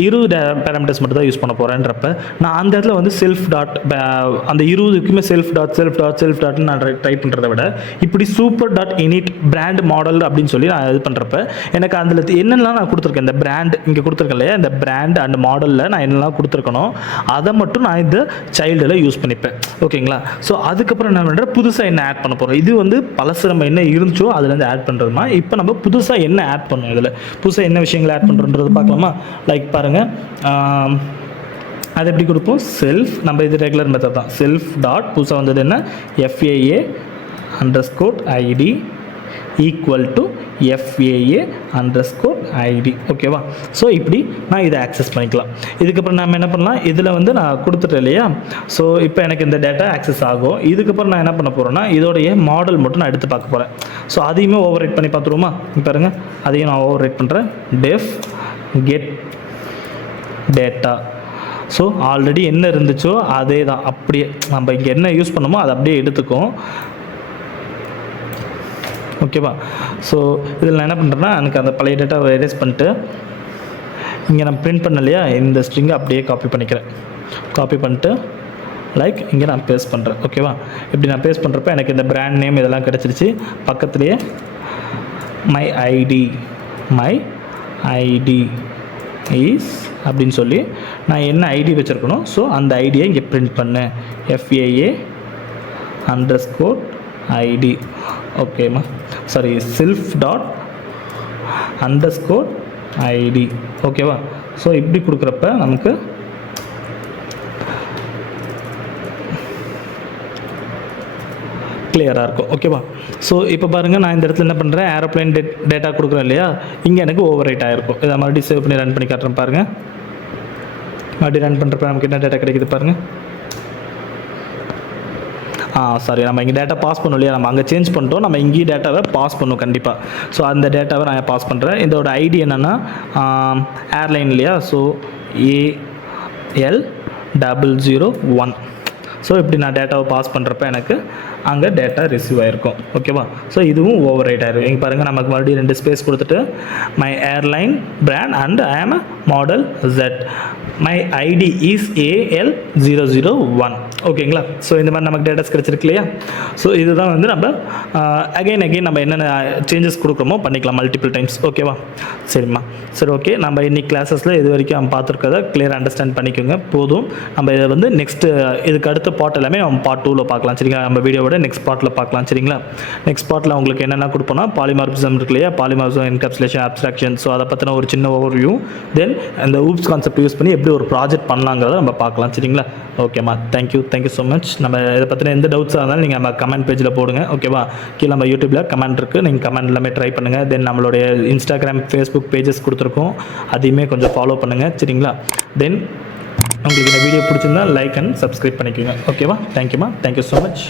20 பேராமீட்டர்ஸ் மட்டும் தான் யூஸ் பண்ண போகிறேன்றப்ப நான் அந்த இடத்துல வந்து செல்ஃப் டாட், அந்த 20க்குமே செல்ஃப் டாட்னு நான் டைப் பண்ணுறதை விட இப்படி super dot init brand model அப்படின்னு சொல்லி நான் இது பண்ணுறப்ப எனக்கு அதில் என்னெல்லாம் நான் கொடுத்துருக்கேன், இந்த பிராண்ட் இங்கே கொடுத்துருக்கேன் இல்லையா, இந்த பிராண்ட் அண்ட் மாடலில் நான் என்னெல்லாம் கொடுத்துருக்கணும் அதை மட்டும் நான் இந்த சைல்டில் யூஸ் பண்ணிப்பேன். ஓகேங்களா? ஸோ அதுக்கப்புறம் என்ன பண்ணுறேன், புதுசாக என்ன ஆட் பண்ண போகிறோம். இது வந்து பழசு நம்ம என்ன இருந்துச்சோ அதுலேருந்து ஆட் பண்ணுறதுமா. இப்போ நம்ம புதுசாக என்ன ஆட் பண்ணோம், இதில் புதுசாக என்ன விஷயங்களை ஆட் பண்ணுறோன்றது பார்க்கலாமா? லைக் பாருங்கள், அது எப்படி கொடுப்போம், செல்ஃப், நம்ம இது ரெகுலர் மெத்தட் தான். செல்ஃப் டாட் புதுசாக வந்தது என்ன, FAA_ID ஈக்குவல் டு FAA_ID. ஓகேவா? ஸோ இப்படி நான் இதை ஆக்சஸ் பண்ணிக்கலாம். இதுக்கப்புறம் நம்ம என்ன பண்ணலாம், இதில் வந்து நான் கொடுத்துட்டேன் இல்லையா, ஸோ இப்போ எனக்கு இந்த டேட்டா ஆக்சஸ் ஆகும். இதுக்கப்புறம் நான் என்ன பண்ண போகிறேன்னா இதோடைய மாடல் மட்டும் நான் எடுத்து பார்க்க போகிறேன். ஸோ அதையுமே ஓவர் ரைட் பண்ணி பார்த்துருவோமா? பாருங்கள், அதையும் நான் ஓவர் ரைட் பண்ணுறேன். Def get data. So already என்ன இருந்துச்சோ அதே தான், அப்படியே நம்ம இங்கே என்ன யூஸ் பண்ணோமோ அதை அப்படியே எடுத்துக்கும். ஓகேவா? ஸோ இதில் நான் என்ன பண்ணுறேன்னா எனக்கு அந்த பழைய டேட்டாவை எரேஸ் பண்ணிட்டு இங்கே நான் பிரிண்ட் பண்ண இல்லையா, இந்த ஸ்ட்ரிங்கை அப்படியே காப்பி பண்ணிக்கிறேன். காப்பி பண்ணிட்டு லைக் இங்கே நான் பேஸ்ட் பண்ணுறேன். ஓகேவா? இப்படி நான் பேஸ்ட் பண்ணுறப்ப எனக்கு இந்த பிராண்ட் நேம் இதெல்லாம் கிடச்சிருச்சு. பக்கத்துலேயே மை ஐடி இஸ் அப்படின்னு சொல்லி நான் என்ன ஐடி வச்சுருக்கணும், ஸோ அந்த ஐடியை இங்கே பிரிண்ட் பண்ணேன். FAA_ID. ஓகேம்மா, சாரி, செல்ஃப் டாட் _ID. ஓகேவா? ஸோ இப்படி கொடுக்குறப்ப நமக்கு கிளியராக இருக்கும். ஓகேவா? ஸோ இப்போ பாருங்கள், நான் இந்த இடத்துல என்ன பண்ணுறேன், ஏரோப்ளேன் டேட்டா கொடுக்குறேன் இல்லையா, இங்கே எனக்கு ஓவர் ரைட் ஆகிருக்கும். இதை மறுபடியும் சேவ் பண்ணி ரன் பண்ணி காட்டுறேன் பாருங்கள். மறுபடியும் ரன் பண்ணுறப்ப நமக்கு என்ன டேட்டா கிடைக்குது பாருங்கள். சாரி, நம்ம இங்கே டேட்டா பாஸ் பண்ணோம் இல்லையா, நம்ம அங்கே சேஞ்ச் பண்ணிட்டோம், நம்ம இங்கேயும் டேட்டாவை பாஸ் பண்ணுவோம் கண்டிப்பாக. ஸோ அந்த டேட்டாவை நான் பாஸ் பண்ணுறேன். இதோட ஐடி என்னென்னா ஏர்லைன் இல்லையா, ஸோ AL001. ஸோ இப்படி நான் டேட்டாவை பாஸ் பண்ணுறப்ப எனக்கு அங்கே டேட்டா ரிசீவ் ஆகிருக்கும். ஓகேவா? ஸோ இதுவும் ஓவர் ரைட் ஆகிருக்கும். இங்கே பாருங்கள், நமக்கு மறுபடியும் 2 ஸ்பேஸ் கொடுத்துட்டு my airline brand and I am model Z. My ID is AL001. ஓகேங்களா? ஸோ இந்த மாதிரி நமக்கு டேட்டாஸ் கிடச்சிருக்கு இல்லையா. ஸோ இதுதான் வந்து நம்ம அகைன் நம்ம என்னென்ன சேஞ்சஸ் கொடுக்குறோமோ பண்ணிக்கலாம் மல்டிபிள் டைம்ஸ். ஓகேவா? சரிம்மா, சரி, ஓகே. நம்ம இன்னைக்கு கிளாஸஸில் இது வரைக்கும் நம்ம பார்த்துருக்கதை கிளியர் அண்டர்ஸ்டாண்ட் பண்ணிக்கோங்க போதும். நம்ம இதை வந்து நெக்ஸ்ட்டு இதுக்கு அடுத்த பார்ட் எல்லாமே நம்ம பார்ட் 2ல் பார்க்கலாம். சரிங்களா? நம்ம வீடியோவோட நெக்ஸ்ட் பார்ட்டில் பார்க்கலாம். சரிங்களா? நெக்ஸ்ட் பார்ட்டில் உங்களுக்கு என்னென்ன கொடுப்போம்னா பாலிமார்பிசம் இருக்கு இல்லையா, பாலிமார்பிசம், என்கேப்சுலேஷன், அப்ஸ்ட்ராக்ஷன். ஸோ அதை பற்றின ஒரு சின்ன ஓவர்வியூ, தென் அந்த ஊப்ஸ் கான்செப்ட் யூஸ் பண்ணி எப்படி ஒரு ப்ராஜெக்ட் பண்ணலாங்கிறத நம்ம பார்க்கலாம். சரிங்களா? ஓகேம்மா, தேங்க்யூ ஸோ மச். நம்ம இதை பற்றின எந்த டவுட்ஸாக இருந்தாலும் நீங்கள் நம்ம கமெண்ட் பேஜில் போடுங்க. ஓகேவா? கீழே நம்ம யூடியூப்பில் கமெண்ட் இருக்குது, நீங்கள் கமெண்ட் எல்லாமே ட்ரை பண்ணுங்கள். தென் நம்மளுடைய இன்ஸ்டாகிராம், ஃபேஸ்புக் பேஜஸ் கொடுத்துருக்கோம், அதையுமே கொஞ்சம் ஃபாலோ பண்ணுங்கள். சரிங்களா? தென் உங்களுக்கு இந்த வீடியோ பிடிச்சிருந்தா லைக் அண்ட் சப்ஸ்கிரைப் பண்ணிக்கோங்க. ஓகேவா? Thank you so much.